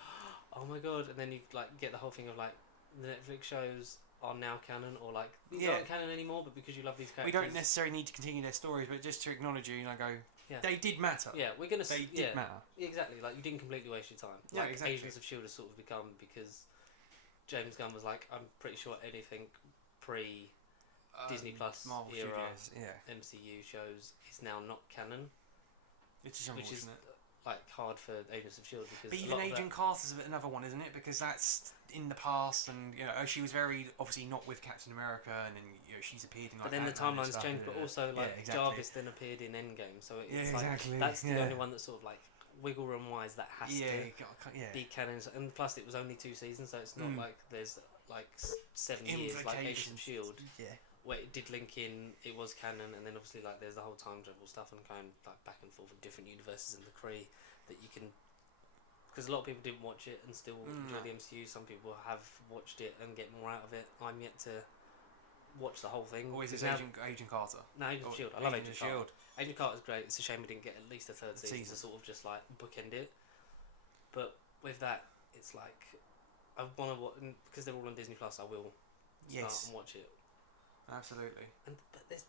oh my god, and then you get the whole thing of the Netflix shows are now canon, or these aren't canon anymore, but because you love these characters, we don't necessarily need to continue their stories, but just to acknowledge you, they did matter. Yeah, we're gonna. They did matter. Exactly. You didn't completely waste your time. Yeah, exactly. Agents of Shield has sort of become, because James Gunn was I'm pretty sure anything pre Disney Plus Marvel era Studios, MCU shows is now not canon, which is hard for Agents of Shield because. But even Agent Carter's another one, isn't it? Because that's in the past, and she was very obviously not with Captain America, and then she's appeared in But then the timeline's changed, but also exactly. Jarvis then appeared in Endgame, so it's that's the only one that sort of wiggle room wise that has to be canon, and plus it was only 2 seasons, so it's not there's 7 years like Agents of Shield. Yeah. Where it did link in, it was canon, and then obviously there's the whole time travel stuff and going back and forth with different universes in the Kree that you can, because a lot of people didn't watch it and still enjoy the MCU. Some people have watched it and get more out of it. I'm yet to watch the whole thing. Or is it Agent Carter? No, Agent of Shield. I love Agent Shield. Agent Carter's great. It's a shame we didn't get at least a third season to sort of just bookend it. But with that, it's I want to watch, because they're all on Disney Plus. I will start and watch it. Absolutely. But there's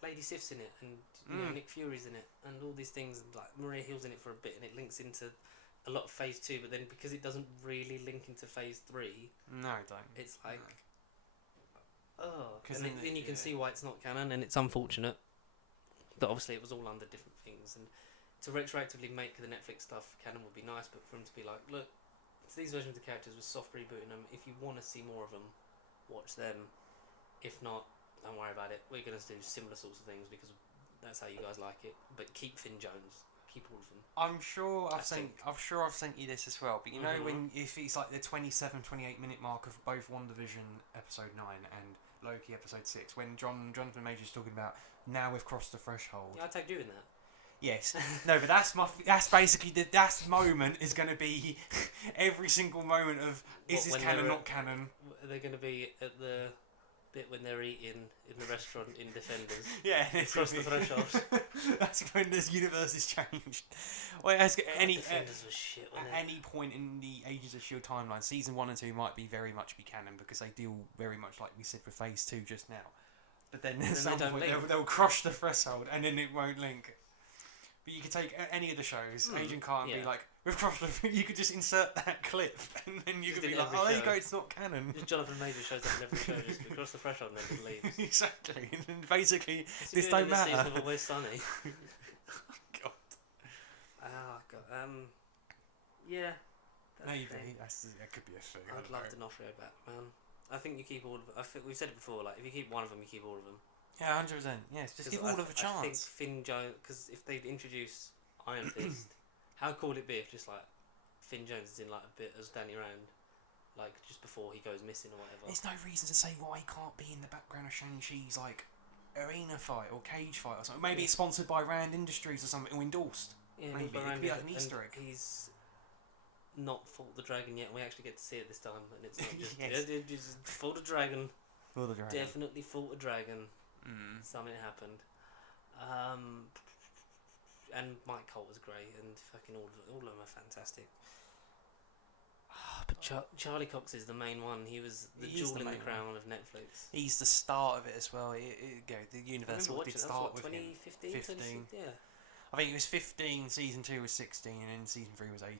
Lady Sif's in it, and Nick Fury's in it, and all these things, and Maria Hill's in it for a bit, and it links into a lot of Phase 2. But then because it doesn't really link into Phase 3, no, it don't. It's and then you can see why it's not canon, and it's unfortunate. But obviously, it was all under different things, and to retroactively make the Netflix stuff canon would be nice. But for them to be look, it's these versions of the characters with soft rebooting them. If you want to see more of them, watch them. If not, don't worry about it. We're going to do similar sorts of things because that's how you guys like it. But keep Finn Jones. Keep all of them. I'm sure I've sent you this as well. But when if it's the 27-28 minute mark of both WandaVision episode 9 and Loki episode 6, when Jonathan Major's talking about now we've crossed the threshold. Yeah, I tagged you in that. Yes. No, but that's basically that moment is going to be every single moment of is this canon, not canon. They're going to be at the bit when they're eating in the restaurant in Defenders. Yeah, across the threshold. That's when this universe has changed. Well, Defenders was shit, at any point in the Agents of Shield timeline, season 1 and 2 might be very much be canon because they deal very much like we said with Phase 2 just now. But then at some point they'll crush the threshold and then it won't link. But you could take any of the shows, Agent Carter, and be we've crossed the. You could just insert that clip, and then you could be like, there you go, it's not canon. Just Jonathan Major shows up in every show, just across the threshold and then leaves. Exactly, and basically, this don't matter. Season of Always Sunny. God. Oh, God. Yeah. Maybe. That could be a thing. I'd love D'Onofrio back, man. I think you keep all of them. We've said it before, if you keep one of them, you keep all of them. Yeah, 100%. Yes, just give all of a chance. I think Finn Jones, because if they'd introduce Iron Fist, how cool would it be if just Finn Jones is in a bit as Danny Rand, just before he goes missing or whatever. There's no reason to say why he can't be in the background of Shang-Chi's arena fight or cage fight or something. Maybe it's sponsored by Rand Industries or something, or endorsed. Yeah, maybe it could be an Easter egg. He's not fought the dragon yet, and we actually get to see it this time, and it's not just just fought a dragon. Fought the dragon. Definitely fought a dragon. Something happened. And Mike Colt was great, and fucking all of them are fantastic. But Charlie Cox is the main one. He was the jewel in the crown of Netflix. He's the start of it as well. The Universal did start with 2015, 15. Yeah. I think it was 15. Season 2 was 16, and then season 3 was 18.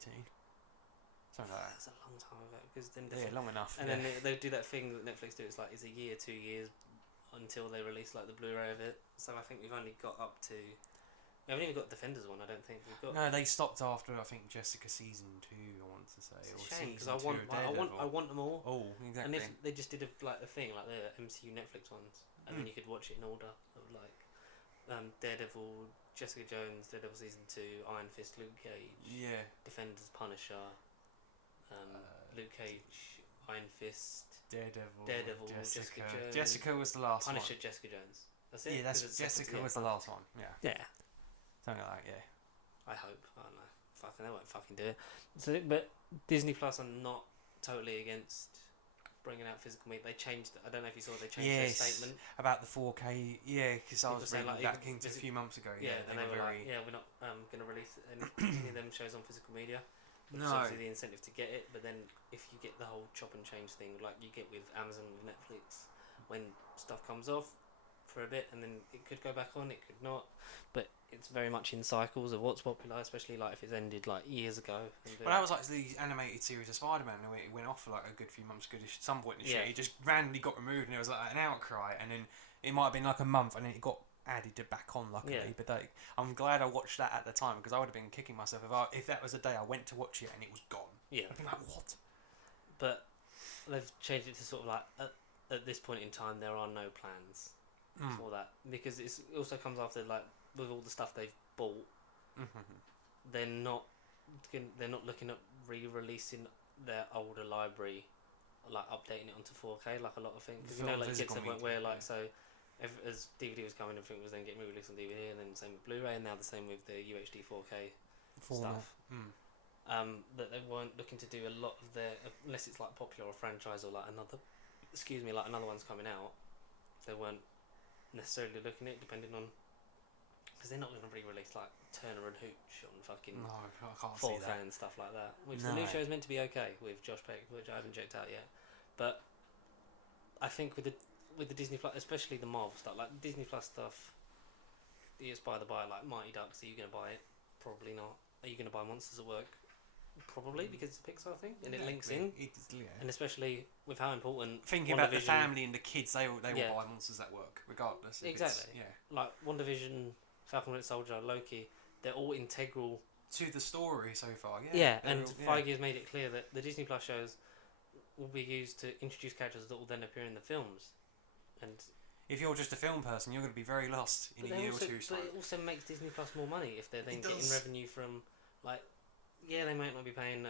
Something like that. That's a long time ago. Because then long enough. And then they do that thing that Netflix do. It's it's a year, 2 years until they release the Blu-ray of it. So I think we've only got up to We haven't even got Defenders one. I don't think we've got. No, they stopped after I think Jessica season 2. I want to say, It's or a shame because season 2 of Daredevil. I want them all. Oh, exactly. And if they just did the thing like the MCU Netflix ones, and then you could watch it in order of like Daredevil, Jessica Jones, Daredevil season 2, Iron Fist, Luke Cage, Yeah. Defenders, Punisher, Luke Cage, Iron Fist, Daredevil, Jessica Jones. Jessica was the last Punisher, one. Jessica Jones. That's it. Yeah, that's Jessica was the last one. Yeah. Yeah. Something like that. Yeah. I hope. I don't know. Fucking, they won't fucking do it. So, but Disney Plus, I'm not totally against bringing out physical media. They changed. I don't know if you saw. They changed their statement about the 4K. Yeah, because I was saying, reading like, back into a few months ago. Yeah, Yeah, and they were very. like, we're not going to release any of them shows on physical media. Which is No. obviously the incentive to get it. But then if you get the whole chop and change thing, like you get with Amazon and Netflix, when stuff comes off for a bit, and then it could go back on, it could not. But it's very much in cycles of what's popular, especially like if it's ended like years ago. Well, that was like the animated series of Spider-Man. It went off for like a good few months. At some point in the shit, it just randomly got removed, and it was like an outcry. And then it might have been like a month, and then it got added back on. Luckily, but like, I'm glad I watched that at the time because I would have been kicking myself if that was the day I went to watch it and it was gone. Yeah, I'd be like, what? But they've changed it to sort of like at this point in time there are no plans for that because it also comes after like with all the stuff they've bought. They're not looking at re-releasing their older library, like updating it onto 4K like a lot of things. Because you know, like kids that went where like so. As DVD was coming, everything was then getting re-released on DVD, and then same with Blu-ray, and now the same with the UHD 4K stuff. That they weren't looking to do a lot of their, unless it's like popular or franchise or like another one's coming out. They weren't necessarily looking at it, depending on, because they're not going to re-release like Turner and Hooch on fucking I can't 4K see that. and stuff like that. Which the new show is meant to be okay with Josh Peck, which I haven't checked out yet. But I think with the Disney Plus, especially the Marvel stuff, like Disney Plus stuff, it's by the by, like Mighty Ducks, are you going to buy it? Probably not. Are you going to buy Monsters at Work? Probably, because it's a Pixar thing, and it links in. And especially with how important... Thinking about the family and the kids, they will buy Monsters at Work, regardless. Exactly. Like WandaVision, Falcon Winter Soldier, Loki, they're all integral... to the story so far, and Feige has made it clear that the Disney Plus shows will be used to introduce characters that will then appear in the films. And if you're just a film person, you're going to be very lost in a year or two. But it also makes Disney Plus more money if they're then getting revenue from, like, they might not be paying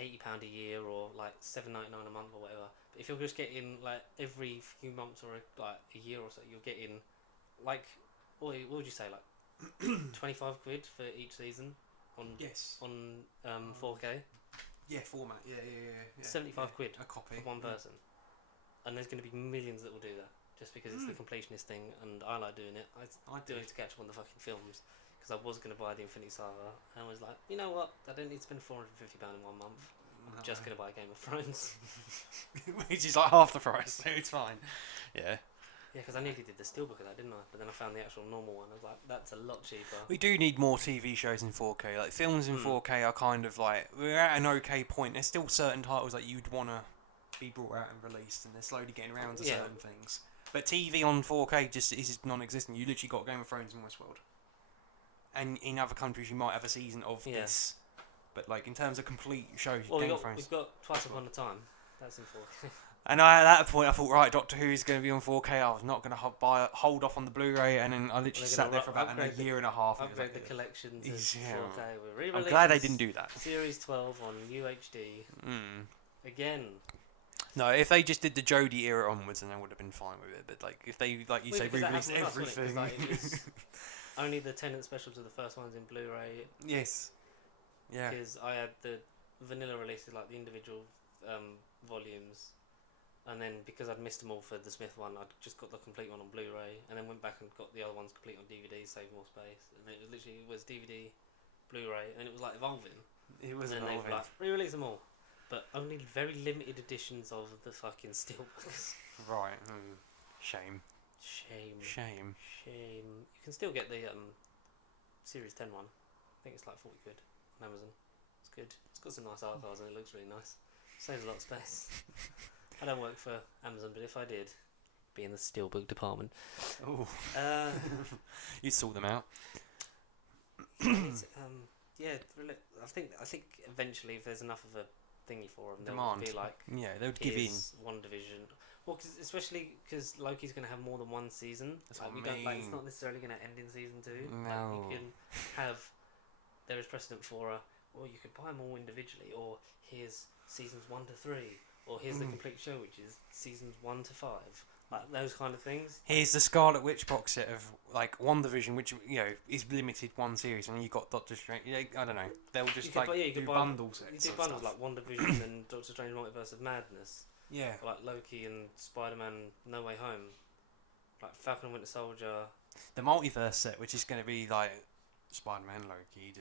£80 a year or like $7.99 a month or whatever. But if you're just getting like every few months or like a year or so, you're getting like what would you say, like 25 quid for each season on 4K. Yeah, format. Yeah. 75 quid a copy for one person. And there's going to be millions that will do that just because it's the completionist thing, and I like doing it. I do it to catch up on the fucking films because I was going to buy the Infinity Saga and I was like, you know what? I don't need to spend £450 in 1 month. I'm just going to buy Game of Thrones, which is like half the price, so it's fine. Yeah. Yeah, because I nearly did the steelbook of that, didn't I? But then I found the actual normal one. I was like, that's a lot cheaper. We do need more TV shows in 4K. Like films in 4K are kind of like we're at an okay point. There's still certain titles that you'd want to be brought out and released, and they're slowly getting around to certain things. But TV on 4K just is non-existent. You literally got Game of Thrones and Westworld, and in other countries you might have a season of this. But like in terms of complete shows, Game of Thrones. We've got Twice Upon a Time. That's in 4K. And at that point, I thought, right, Doctor Who's going to be on 4K. I was not going to hold off on the Blu-ray, and then I literally sat there for about a year and a half. Upgrade the collection to 4K. I'm glad they didn't do that. Series 12 on UHD. Again. No, if they just did the Jodie era onwards, then I would have been fine with it. But like, if they, like you say, re-released everything, it was only the Tennant specials of the first ones in Blu-ray. Yes. Yeah. Because I had the vanilla releases, like the individual volumes. And then because I'd missed them all for the Smith one, I just got the complete one on Blu-ray, and then went back and got the other ones complete on DVD, save more space. And it was DVD, Blu-ray, and it was like evolving. It was and evolving. Then they like re-release them all, but only very limited editions of the fucking steelbooks. Right. Shame. You can still get the Series 10 one. I think it's like 40 quid on Amazon. It's good. It's got some nice art cards and it looks really nice. Saves a lot of space. I don't work for Amazon, but if I did, be in the steelbook department. Oh. You'd sort them out. Yeah, I think eventually, if there's enough of a thingy for them, Demand. they'll be like, Yeah, they would give in. WandaVision. Well, especially because Loki's going to have more than one season. That's Like, what we I don't like. mean. It's not necessarily going to end in season 2. No. Like, you can have. There is precedent for or you could buy them all individually, or here's seasons 1 to 3, or here's the complete show, which is seasons 1 to 5. Like those kind of things. Here's the Scarlet Witch box set of like WandaVision, which is limited one series, and you got Doctor Strange. I don't know. They'll just You could do buy bundle sets. You do of bundles stuff. like WandaVision and Doctor Strange Multiverse of Madness. Yeah. Or like Loki and Spider-Man No Way Home. Like Falcon and Winter Soldier. The multiverse set, which is going to be like Spider-Man, Loki,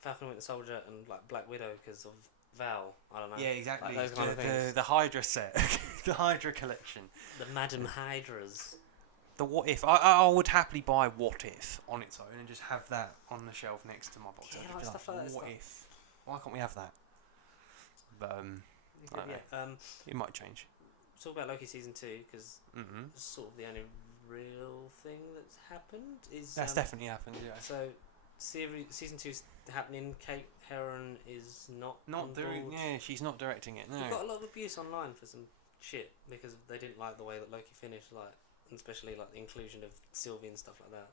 Falcon and Winter Soldier and like Black Widow because of Val. I don't know. Yeah, exactly. Like those kind of things. The Hydra set, the Hydra collection. The Madam Hydras. The What If. I would happily buy What If on its own and just have that on the shelf next to my box. Yeah, I'd be stuff like that. What if? Why can't we have that? But I don't know. It might change. Talk about Loki season 2 because Mm-hmm. it's sort of the only real thing that's happened. That's definitely happened. Yeah. So season 2's happening. Kate Herron is not doing. involved. Yeah, she's not directing it. No. We got a lot of abuse online for some shit because they didn't like the way that Loki finished, like, and especially like the inclusion of Sylvie and stuff like that.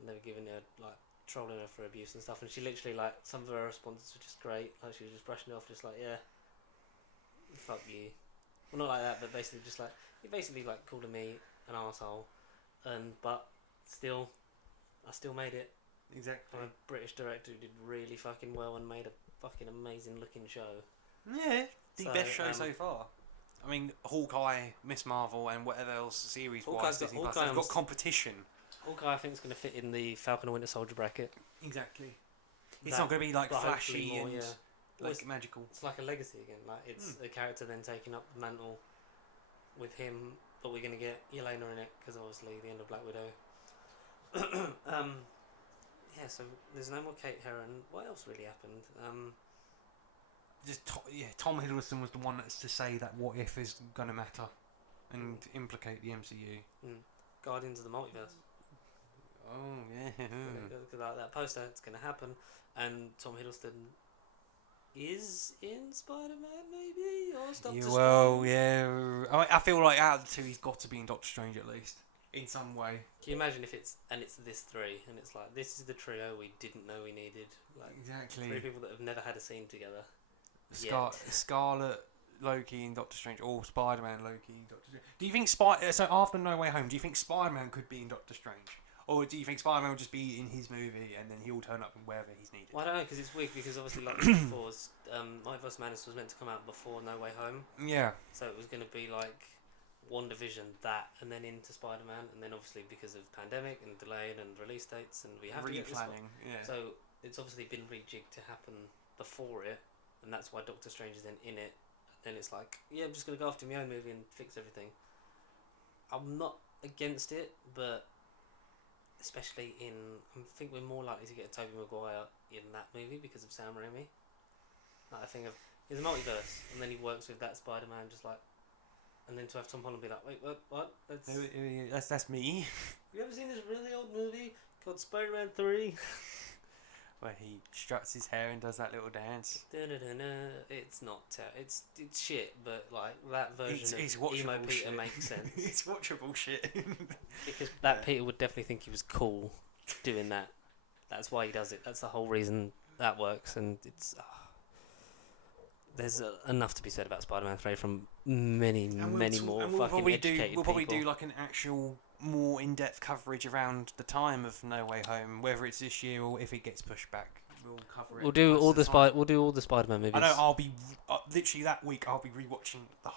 And they were giving her like trolling her for abuse and stuff. And she literally like some of her responses were just great. Like she was just brushing it off, just like fuck you. Well, not like that, but basically just like he basically like called me an arsehole, but still, I still made it. Exactly. I'm a British director who did really fucking well and made a fucking amazing looking show. Yeah, the So, best show so far. I mean, Hawkeye, Miss Marvel, and whatever else series Hawkeye's Disney got- Plus. They've got competition. Hawkeye, I think, is going to fit in the Falcon and Winter Soldier bracket. Exactly. It's not going to be like but flashy hopefully more, and Well, like magical. It's like a legacy again. Like it's a character then taking up the mantle with him, but we're going to get Yelena in it because obviously the end of Black Widow. Yeah, so there's no more Kate Herron. What else really happened? Tom Hiddleston was the one that's to say that what if is going to matter and implicate the MCU. Guardians of the Multiverse. Oh yeah. Like that poster, it's going to happen, and Tom Hiddleston is in Spider-Man, maybe, or Doctor Strange. Well, yeah. I feel like out of the two, he's got to be in Doctor Strange at least in some way. Can you imagine if it's this three, and it's like this is the trio we didn't know we needed, like Exactly. 3 people that have never had a scene together. Scarlet, Loki, and Doctor Strange, or Spider-Man, Loki, and Doctor Strange. Do you think so after No Way Home, do you think Spider-Man could be in Doctor Strange, or do you think Spider-Man will just be in his movie and then he'll turn up wherever he's needed? Well, I don't know because it's weird because obviously like before, Multiverse Madness was meant to come out before No Way Home, Yeah. so it was going to be like WandaVision, that, and then into Spider-Man, and then obviously because of pandemic and delay and release dates, and we have to get this one. Replanning. Yeah. So it's obviously been rejigged to happen before it, and that's why Doctor Strange is then in it. Then it's like, yeah, I'm just gonna go after my own movie and fix everything. I'm not against it, but especially I think we're more likely to get a Tobey Maguire in that movie because of Sam Raimi. Like, I think of he's a multiverse, and then he works with that Spider-Man, just like, and then to have Tom Holland be like, wait, what? That's me. You ever seen this really old movie called Spider-Man 3? Where he struts his hair and does that little dance. It's not it's shit, but like that version It's of watchable emo Peter shit. makes sense. It's watchable shit. Because that Peter would definitely think he was cool doing that. That's why he does it. That's the whole reason that works, and it's there's enough to be said about Spider-Man 3 from many more fucking educated We'll probably people. do like an actual more in-depth coverage around the time of No Way Home, whether it's this year or if it gets pushed back. We'll cover it. We'll do all the time. We'll do all the Spider-Man movies. I know. I'll be literally that week. I'll be rewatching the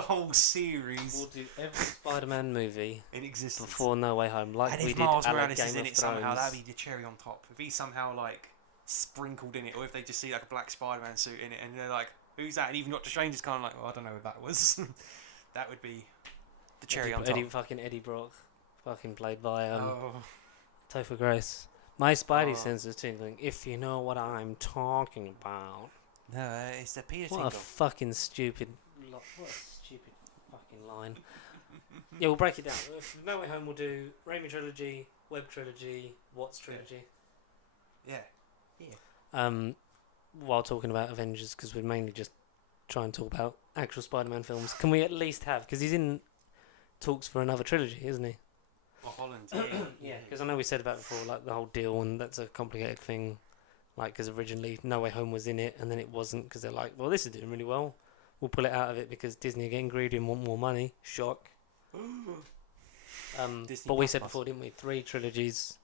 whole series We'll do every Spider-Man movie in existence. before No Way Home, like And we if did Miles at Morales Game is in of it somehow, Thrones. that'd be the cherry on top. If he's somehow like sprinkled in it, or if they just see like a black Spider-Man suit in it, and they're like, "Who's that?" And even Doctor Strange is kind of like, "Well, I don't know who that was." That would be the cherry on top. Eddie Brock, fucking played by Oh. Topher Grace. My Spidey sense is tingling. If you know what I'm talking about. No, it's the Peter What Tingle. a fucking stupid. What a stupid fucking line. Yeah, we'll break it down. No Way Home, we'll do Raimi trilogy, Web trilogy, Watts trilogy. Yeah. While talking about Avengers, because we're mainly just trying to talk about actual Spider-Man films, can we at least have, because he's in talks for another trilogy, isn't he? Well, Holland. Yeah, because I know we said about before, like the whole deal, and that's a complicated thing. Like, because originally No Way Home was in it, and then it wasn't, because they're like, well, this is doing really well. We'll pull it out of it because Disney are getting greedy and want more money. Shock. But we said before, didn't we? 3 trilogies: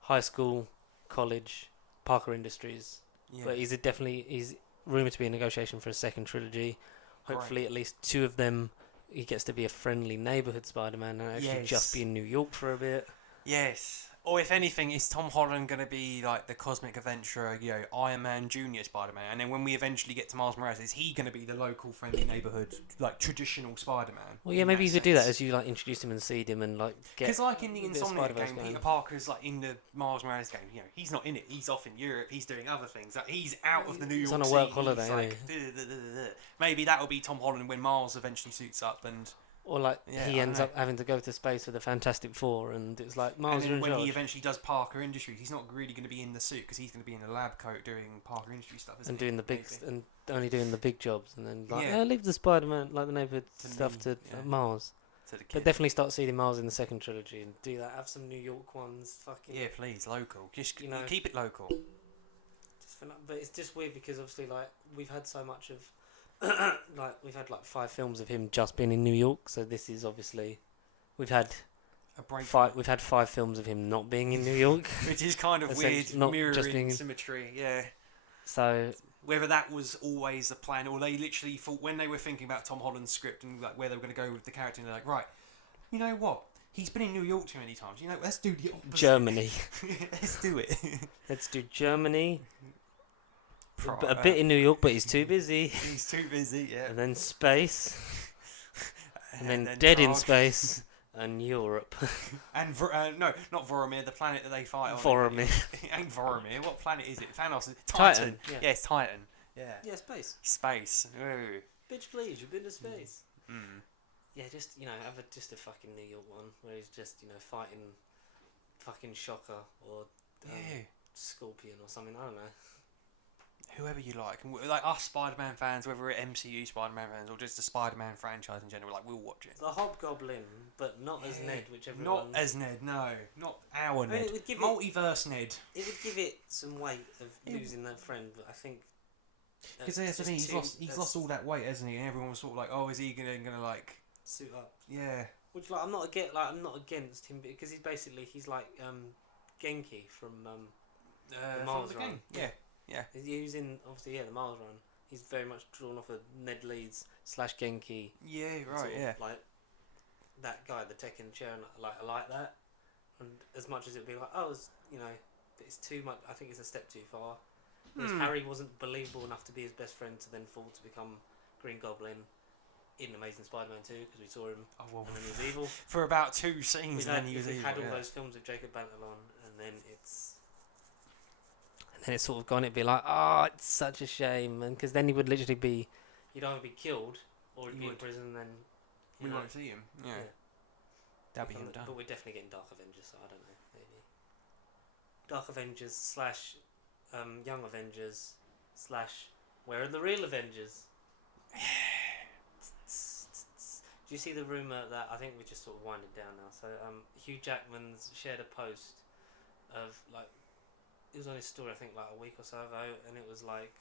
high school, college, Parker Industries. Yeah. But he's rumoured to be in negotiation for a second trilogy. Hopefully, Great. at least 2 of them, he gets to be a friendly neighbourhood Spider-Man and actually just be in New York for a bit. Yes. Or if anything, is Tom Holland going to be like the cosmic adventurer, Iron Man Junior Spider-Man? And then when we eventually get to Miles Morales, is he going to be the local friendly neighbourhood, like traditional Spider-Man? Well, yeah, maybe you could do that as you like introduce him and seed him and like get. Because like in the a bit of Insomniac Spider-Verse game, going. Peter Parker's like in the Miles Morales game. He's not in it. He's off in Europe. He's doing other things. Like, he's out of the New York. He's on a City. work holiday. He's like, maybe that will be Tom Holland when Miles eventually suits up and. Or like he ends up having to go to space with the Fantastic Four, and it's like Miles. And when he eventually does Parker Industries, he's not really going to be in the suit because he's going to be in a lab coat doing Parker Industries stuff, isn't and he? doing the big and only doing the big jobs, and then like Yeah. leave the Spider-Man like the neighborhood To stuff me, to yeah. Miles. To the But kid. definitely start seeing Miles in the second trilogy and do that. Have some New York ones, fucking. Yeah, please, local. Just You know. keep it local. Just for but it's just weird because obviously like we've had so much of. Like we've had like 5 films of him just being in New York, so this is obviously we've had A break. 5. We've had 5 films of him not being in New York. Which is kind of weird, Essentially, not just mirroring being- symmetry. Yeah. So Whether that was always the plan, or they literally thought when they were thinking about Tom Holland's script and like where they were going to go with the character, and they're like, right, you know what? He's been in New York too many times. Let's do the opposite. Germany. Let's do it. Let's do Germany. A bit in New York, but he's too busy. He's too busy. Yeah. And then space. And then Dead in Prague. Space. And Europe. And no, not Voromir, the planet that they fight on. Voromir. Ain't Voromir. What planet is it? Thanos. Titan. Yeah, it's Titan. Yeah. Yeah, space. Space. Ooh. Bitch, please, you've been to space. Mm. Yeah, just, have just a fucking New York one where he's just, fighting fucking Shocker or Yeah. Scorpion or something. I don't know. Whoever you like, and like us Spider-Man fans, whether we're MCU Spider-Man fans or just the Spider-Man franchise in general, like we'll watch it. The Hobgoblin, but not as Ned, which everyone... Not as Ned, no, not our I mean, Ned. it would give Multiverse Ned. It would give it some weight of Yeah. losing that friend, but I think... Because that's the thing, he's lost all that weight, hasn't he? And everyone was sort of like, oh, is he gonna like? Suit up. Yeah. Which I'm not against him because he's like Genki from the Miles from the Run. game. Yeah. Yeah. He was in obviously the Miles Run. He's very much drawn off of Ned Leeds / Genki. Yeah. Right. sort of Yeah. Like that guy, the tech in the chair, and I like that. And as much as it'd be like, it's too much. I think it's a step too far. Because Harry wasn't believable enough to be his best friend to then fall to become Green Goblin in Amazing Spider-Man 2 because we saw him and then he was evil. For about 2 scenes, and then he was we've evil. had all Yeah. those films with Jacob Batalon, and then it's sort of gone. It'd be like, oh, it's such a shame, and because then he would literally be, he'd either be killed or he'd be in prison. And then We won't see him. Yeah. That'd be him done. But we're definitely getting Dark Avengers, so I don't know, maybe Dark Avengers / Young Avengers / Where are the real Avengers? Do you see the rumour that, I think we're just sort of winding down now, so Hugh Jackman's shared a post of like, it was on his story I think like a week or so ago, and it was like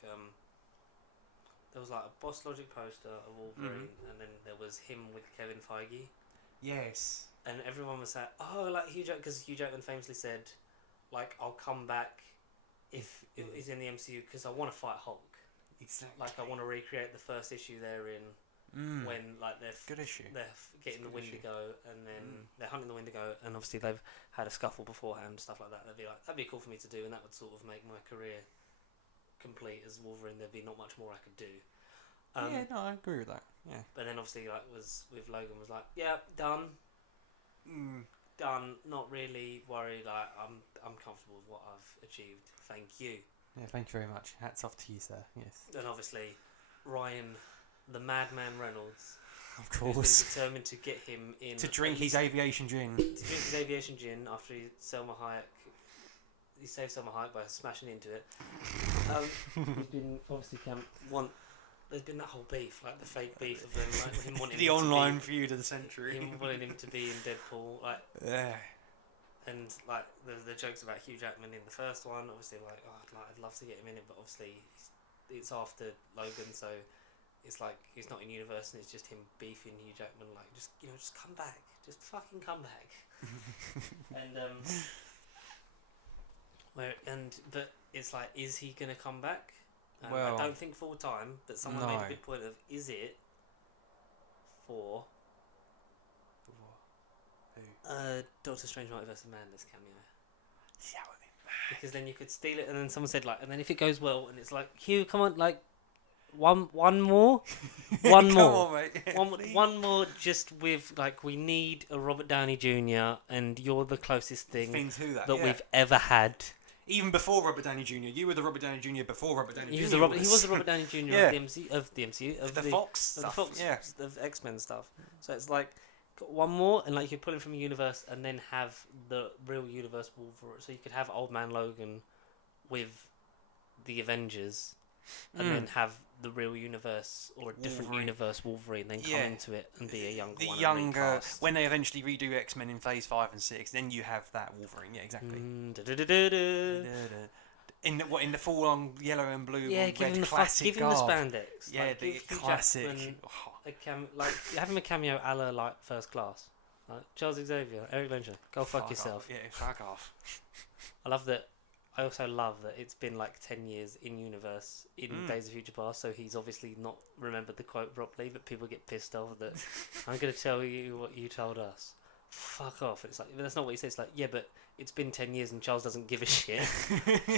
there was like a Boss Logic poster of Wolverine, and then there was him with Kevin Feige. Yes. And everyone was like, oh, like Hugh Jackman, because Hugh Jackman famously said, like, I'll come back if he's in the MCU because I want to fight Hulk. Exactly. Like, I want to recreate the first issue they're in when, like, Good issue. they're getting the Wendigo and then they're hunting the Wendigo, and obviously they've had a scuffle beforehand, stuff like that. They'd be like, that'd be cool for me to do, and that would sort of make my career complete as Wolverine. There'd be not much more I could do. Yeah, no, I agree with that. Yeah. But then obviously, like, was with Logan was like, yeah, done. Done. Not really worried. Like, I'm comfortable with what I've achieved. Thank you. Yeah, thank you very much. Hats off to you, sir. Yes. And obviously, Ryan, the Madman Reynolds, Of who's course. been determined to get him in To drink his aviation gin. to drink his aviation gin after he saved Selma Hayek by smashing into it. He's been obviously there's been that whole beef, like the fake beef of them, like him wanting The him online to feud of the century. be, him wanting him to be in Deadpool, like, Yeah. and like the jokes about Hugh Jackman in the first one. Obviously, like, I'd love to get him in it, but obviously it's after Logan, so it's like he's not in universe, and it's just him beefing Hugh Jackman, like, just come back, just fucking come back. But it's like, is he gonna come back? Well, I don't think full time, but someone made a good point of, is it for Doctor Strange Multiverse of Madness cameo? Yeah, that would be mad. Because then you could steal it, and then someone said, like, and then if it goes well, and it's like, Hugh, come on, like, one more, one Come more, on, mate. one more, just with, like, we need a Robert Downey Jr. and you're the closest thing to that, that yeah. we've ever had. Even before Robert Downey Jr., you were the Robert Downey Jr. before Robert Downey Jr. He was the Robert Downey Jr. Yeah. of the MCU, of the Fox of stuff. the Fox, Yeah. of X-Men stuff. So it's like, got one more, and like you pull him from a universe, and then have the real universe Wolverine. So you could have Old Man Logan with the Avengers, and then have the real universe or a different Wolverine. universe Wolverine, then come into it and be a younger The one. younger, and recast. when they eventually redo X-Men in Phase 5 and 6, then you have that Wolverine. Yeah, exactly. In the full-on yellow and blue, Yeah, red give him the classic give him the garb. spandex. Yeah, like, the give Hugh classic. Jackman Oh, like have him a cameo a la like First Class. Like Charles Xavier, Eric Lencher, go fuck yourself. Off. Yeah, fuck off. I love that. I also love that it's been like 10 years in universe in Days of Future Past, so he's obviously not remembered the quote properly, but people get pissed off that I'm going to tell you what you told us. Fuck off. And it's like, but that's not what he says. It's like, yeah, but it's been 10 years and Charles doesn't give a shit.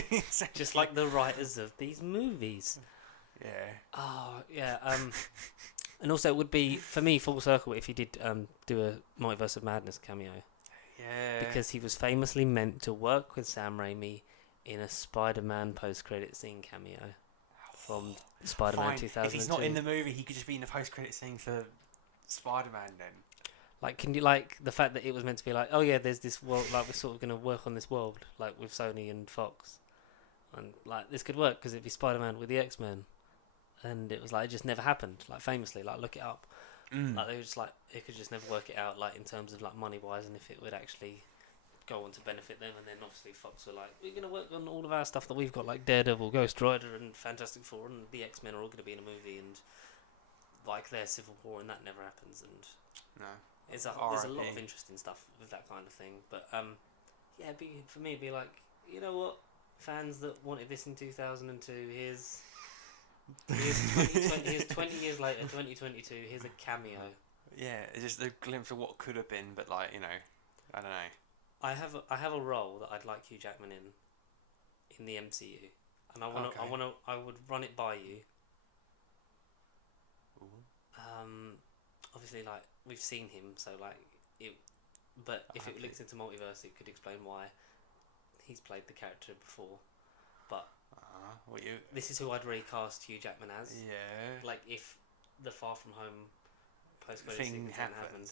Exactly. Just like the writers of these movies. Yeah. Oh, yeah. And also it would be, for me, full circle if he did do a Multiverse of Madness cameo. Yeah. Because he was famously meant to work with Sam Raimi in a Spider-Man post-credit scene cameo from Spider-Man Fine. 2002. If he's not in the movie, he could just be in the post-credit scene for Spider-Man then. Like, can you, like, the fact that it was meant to be like, oh yeah, there's this world, like, we're sort of going to work on this world, like, with Sony and Fox. And, like, this could work, because it'd be Spider-Man with the X-Men. And it was like, it just never happened, like, famously, like, look it up. Like, they were just like, it could just never work it out, like, in terms of, like, money-wise, and if it would actually go on to benefit them. And then obviously Fox were like, we're going to work on all of our stuff that we've got, like Daredevil, Ghost Rider and Fantastic Four, and the X-Men are all going to be in a movie, and like their Civil War, and that never happens. And No. there's a lot of interesting stuff with that kind of thing. But yeah, for me it'd be like, you know what, fans that wanted this in 2002, here's 20 years later, 2022, here's a cameo. Yeah, it's just a glimpse of what could have been, but like, you know, I don't know. I have a role that I'd like Hugh Jackman in the MCU, and I would run it by you. Obviously, like, we've seen him, so like but if it links into multiverse, it could explain why he's played the character before. But this is who I'd recast Hugh Jackman as. Yeah. Like, if the Far From Home post-credit Thing sequence hadn't happened,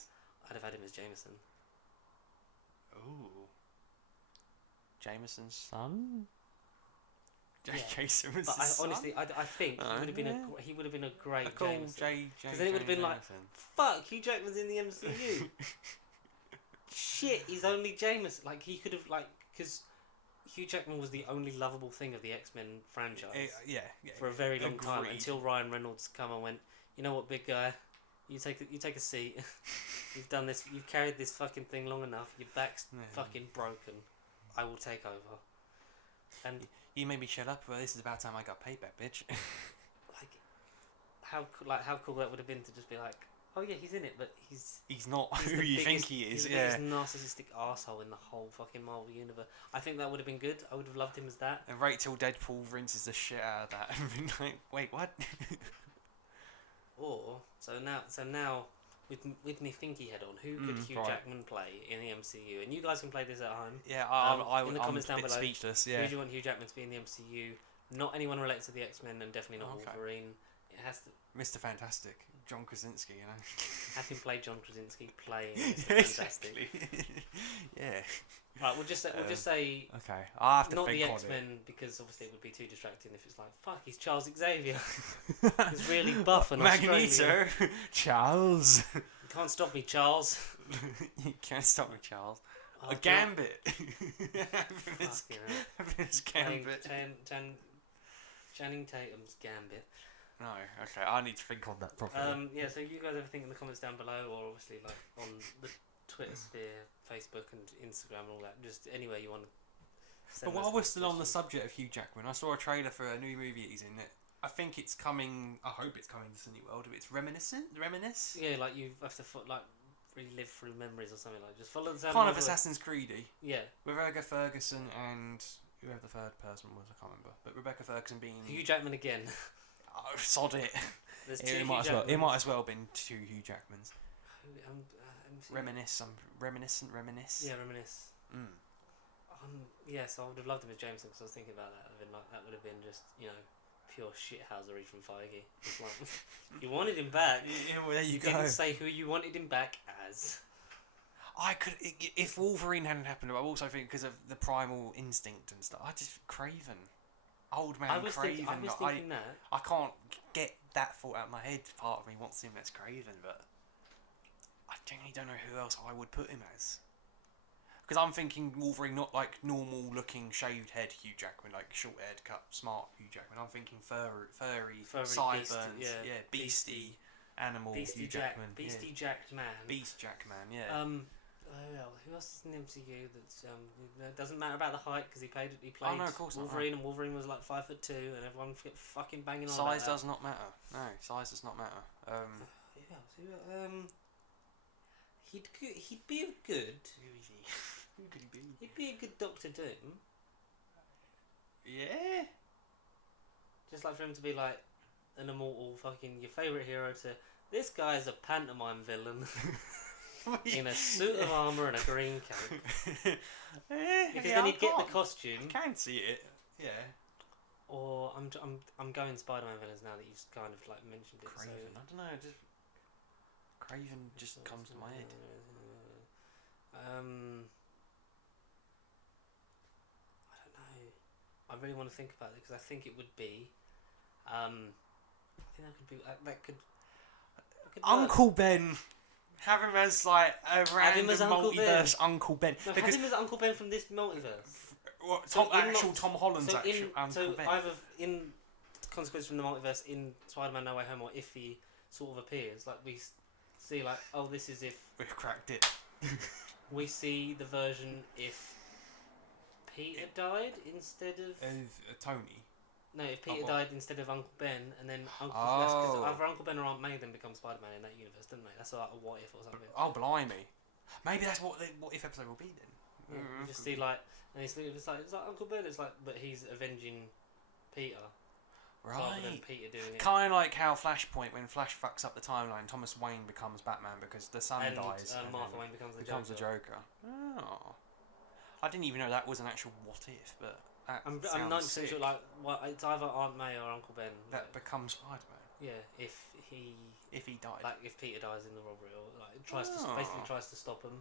I'd have had him as Jameson. Ooh. Jameson's son? Yeah. Jason's But son? honestly, I think he would have been a great Jameson. Because then it would have been like, fuck, Hugh Jackman's in the MCU. Shit, he's only Jameson. Like, he could have, like, because Hugh Jackman was the only lovable thing of the X-Men franchise yeah, for a very long time, agreed. until Ryan Reynolds come and went, you know what, big guy, you take a seat. You've done this. You've carried this fucking thing long enough. Your back's fucking broken. I will take over. And you made me shut up. Well, this is about time I got paid back, bitch. how cool that would have been to just be like, oh yeah, he's in it, but he's not who you think he is. He's the biggest narcissistic arsehole in the whole fucking Marvel universe. I think that would have been good. I would have loved him as that. And wait till Deadpool rinses the shit out of that and been like, wait, what? Or so now with me thinky head on, who could Hugh Jackman play in the MCU? And you guys can play this at home. Yeah, in the comments down below. Speechless. Yeah. Who do you want Hugh Jackman to be in the MCU? Not anyone related to the X-Men, and definitely not Wolverine. It has to. Mr. Fantastic. John Krasinski, you know. Have him play John Krasinski playing. Yeah, Fantastic. exactly. Yeah. Right, we'll just say Okay, I have to not think the on X-Men because obviously it would be too distracting if it's like fuck, he's Charles Xavier. He's really buff and Australian. Magneto, Charles. You can't stop me, Charles. You can't stop me, Charles. Oh, A Gambit. Fucking hell. This Gambit. Channing Tatum's Gambit. No, okay, I need to think on that properly. Yeah, so you guys ever think in the comments down below, or obviously like on the Twitter sphere, Facebook and Instagram and all that, just anywhere you want to send But us while we're still on the questions. subject of Hugh Jackman, I saw a trailer for a new movie he's in. I think it's coming. I hope it's coming to Cineworld. It's Reminisce. Yeah, like you have to relive through memories or something like. Just follow the sound. Kind of Assassin's Creedy. Yeah. With Rebecca Ferguson and whoever the third person was, I can't remember. But Rebecca Ferguson being Hugh Jackman again. Oh, sod it. There's It two might Hugh as well. It Jackmans. might as well have been two Hugh Jackmans. Reminisce. Reminisce. Yeah, reminisce. Yeah, so I would have loved him as Jameson because I was thinking about that. That would have been just pure shithousery from Feige. It's like you wanted him back. Yeah, well, there you go. Didn't say who you wanted him back as. I could, if Wolverine hadn't happened, I also think because of the primal instinct and stuff. I just Craven, old man Craven. I was thinking that. I can't get that thought out of my head. Part of me wants him as Craven, but I genuinely don't know who else I would put him as. Because I'm thinking Wolverine, not like normal looking shaved head Hugh Jackman, like short haired cut, smart Hugh Jackman. I'm thinking furry sideburns, beastie animal Beastie Hugh Jackman, Beastie Jacked man. Beast Jackman, yeah. Who else is in the MCU that's it doesn't matter about the height because he played Oh, no, of course not, Wolverine and Wolverine was like 5'2" and everyone kept fucking banging on. Size does not matter. No, size does not matter. Who else? He'd be a good. Who could he be? He'd be a good Doctor Doom. Yeah. Just like for him to be like an immortal fucking your favourite hero to this guy's a pantomime villain in a suit of armour and a green cape. Because then he'd get the costume. I can see it. Yeah. Or I'm going Spider-Man villains now that you've kind of like mentioned it. Craven. So. I don't know. Craven just comes to my head. I don't know. I really want to think about it because I think it would be. I think that could be. That could Uncle Ben. Have him as like a random as Uncle multiverse Uncle Ben. No, because have him as Uncle Ben from this multiverse. what, So Tom Holland's actual Uncle Ben. Either in consequence from the multiverse in Spider-Man No Way Home, or if he sort of appears, like we see, like this is if We've cracked it. we see the version if Peter died instead of Tony. No, if Peter died instead of Uncle Ben, and then Uncle Oh. because either Uncle Ben or Aunt May then become Spider-Man in that universe, didn't they? That's like a what if or something. Oh, blimey. Maybe that's what the what if episode will be then. Yeah, you just see like, and it's like Uncle Ben. It's like, but he's avenging Peter rather than Right. Peter doing it. Kind of like how Flashpoint, when Flash fucks up the timeline, Thomas Wayne becomes Batman because the son And dies. Martha then Wayne becomes the Joker. Oh. I didn't even know that was an actual what if, but that I'm sounds 90% sick. sure it's either Aunt May or Uncle Ben. That becomes Spider-Man. Yeah, if he died. like if Peter dies in the robbery or like basically tries to stop him.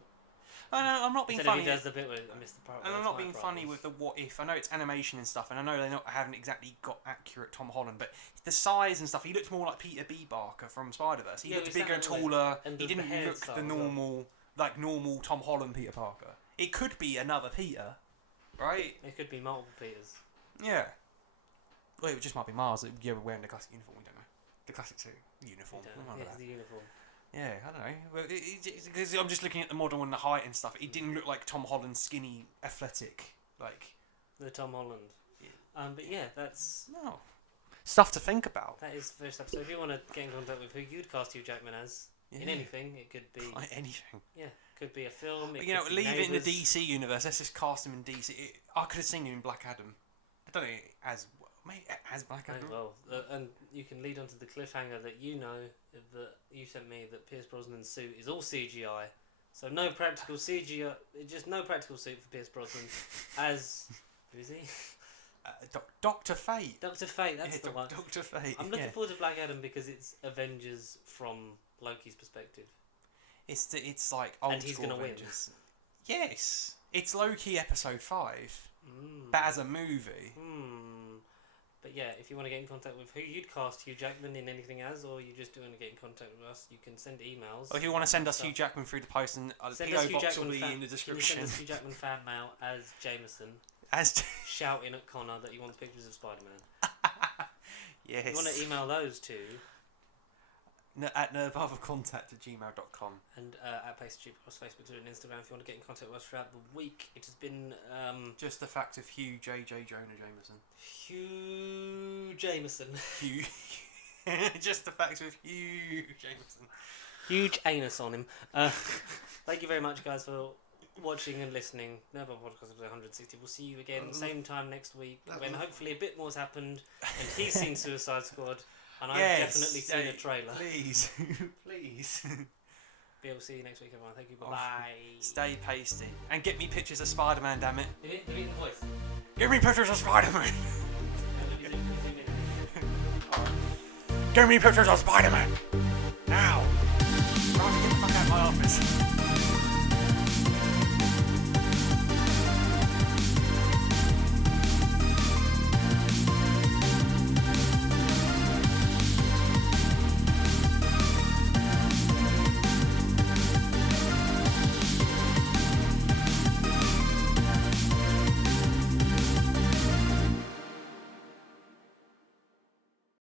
I know, I'm not being Instead funny. of he does the bit where I missed the part. And I'm not being funny with the what if. I know it's animation and stuff, and I know they haven't exactly got accurate Tom Holland, but the size and stuff, he looked more like Peter B. Barker from Spider-Verse. He looked bigger and taller. And He the didn't hair look style the as well. normal Tom Holland Peter Parker. It could be another Peter, right? It could be multiple Peters. Yeah. Well, it just might be Mars. Yeah, we're wearing the classic uniform. We don't know. The classic suit uniform. Yeah, it's the uniform. Yeah, I don't know. Well, because I'm just looking at the model and the height and stuff. It didn't look like Tom Holland, skinny, athletic, like. The Tom Holland. Yeah. But yeah, that's No. Stuff to think about. that is very stuff. So if you want to get in contact with who you'd cast Hugh Jackman as in anything, it could be Like anything. could be a film. But, you know, leave it in the Neighbours. DC universe. Let's just cast him in DC. I could have seen him in Black Adam. I don't know as Black Adam. Well, and you can lead on to the cliffhanger that that you sent me that Pierce Brosnan's suit is all CGI. So no practical CGI, just no practical suit for Pierce Brosnan as who is he? Dr. Fate. Doctor Fate, that's the one. Dr. Fate. I'm looking forward to Black Adam because it's Avengers from Loki's perspective. It's like old And he's school gonna win. Avengers. Yes, it's Loki episode 5, but as a movie. But yeah, if you want to get in contact with who you'd cast Hugh Jackman in anything as, or you just do want to get in contact with us, you can send emails. Or if you want to send us Hugh Jackman through the post, and the PO box will be in the description. Send us Hugh Jackman fan mail as Jameson, As shouting at Connor that he wants pictures of Spider-Man. yes. You want to email those to at nerveothercontact@gmail.com. and at Pasty across Facebook, Twitter, and Instagram. If you want to get in contact with us throughout the week, it has been just the fact of Hugh J.J. Jonah Jameson. Hugh Jameson. Hugh. Just the fact of Hugh Jameson. Huge anus on him. Thank you very much, guys, for watching and listening. Nerve Other Podcast episode 160. We'll see you again same time next week when hopefully a bit more's happened and he's seen Suicide Squad. And I've definitely seen a trailer. Please. Please. We'll see you next week, everyone. Thank you. Bye-bye. Stay pasty. And get me pictures of Spider-Man, damn it. Do the voice. Give me pictures of Spider-Man. Give me pictures of Spider-Man. Now. Get the fuck out of my office.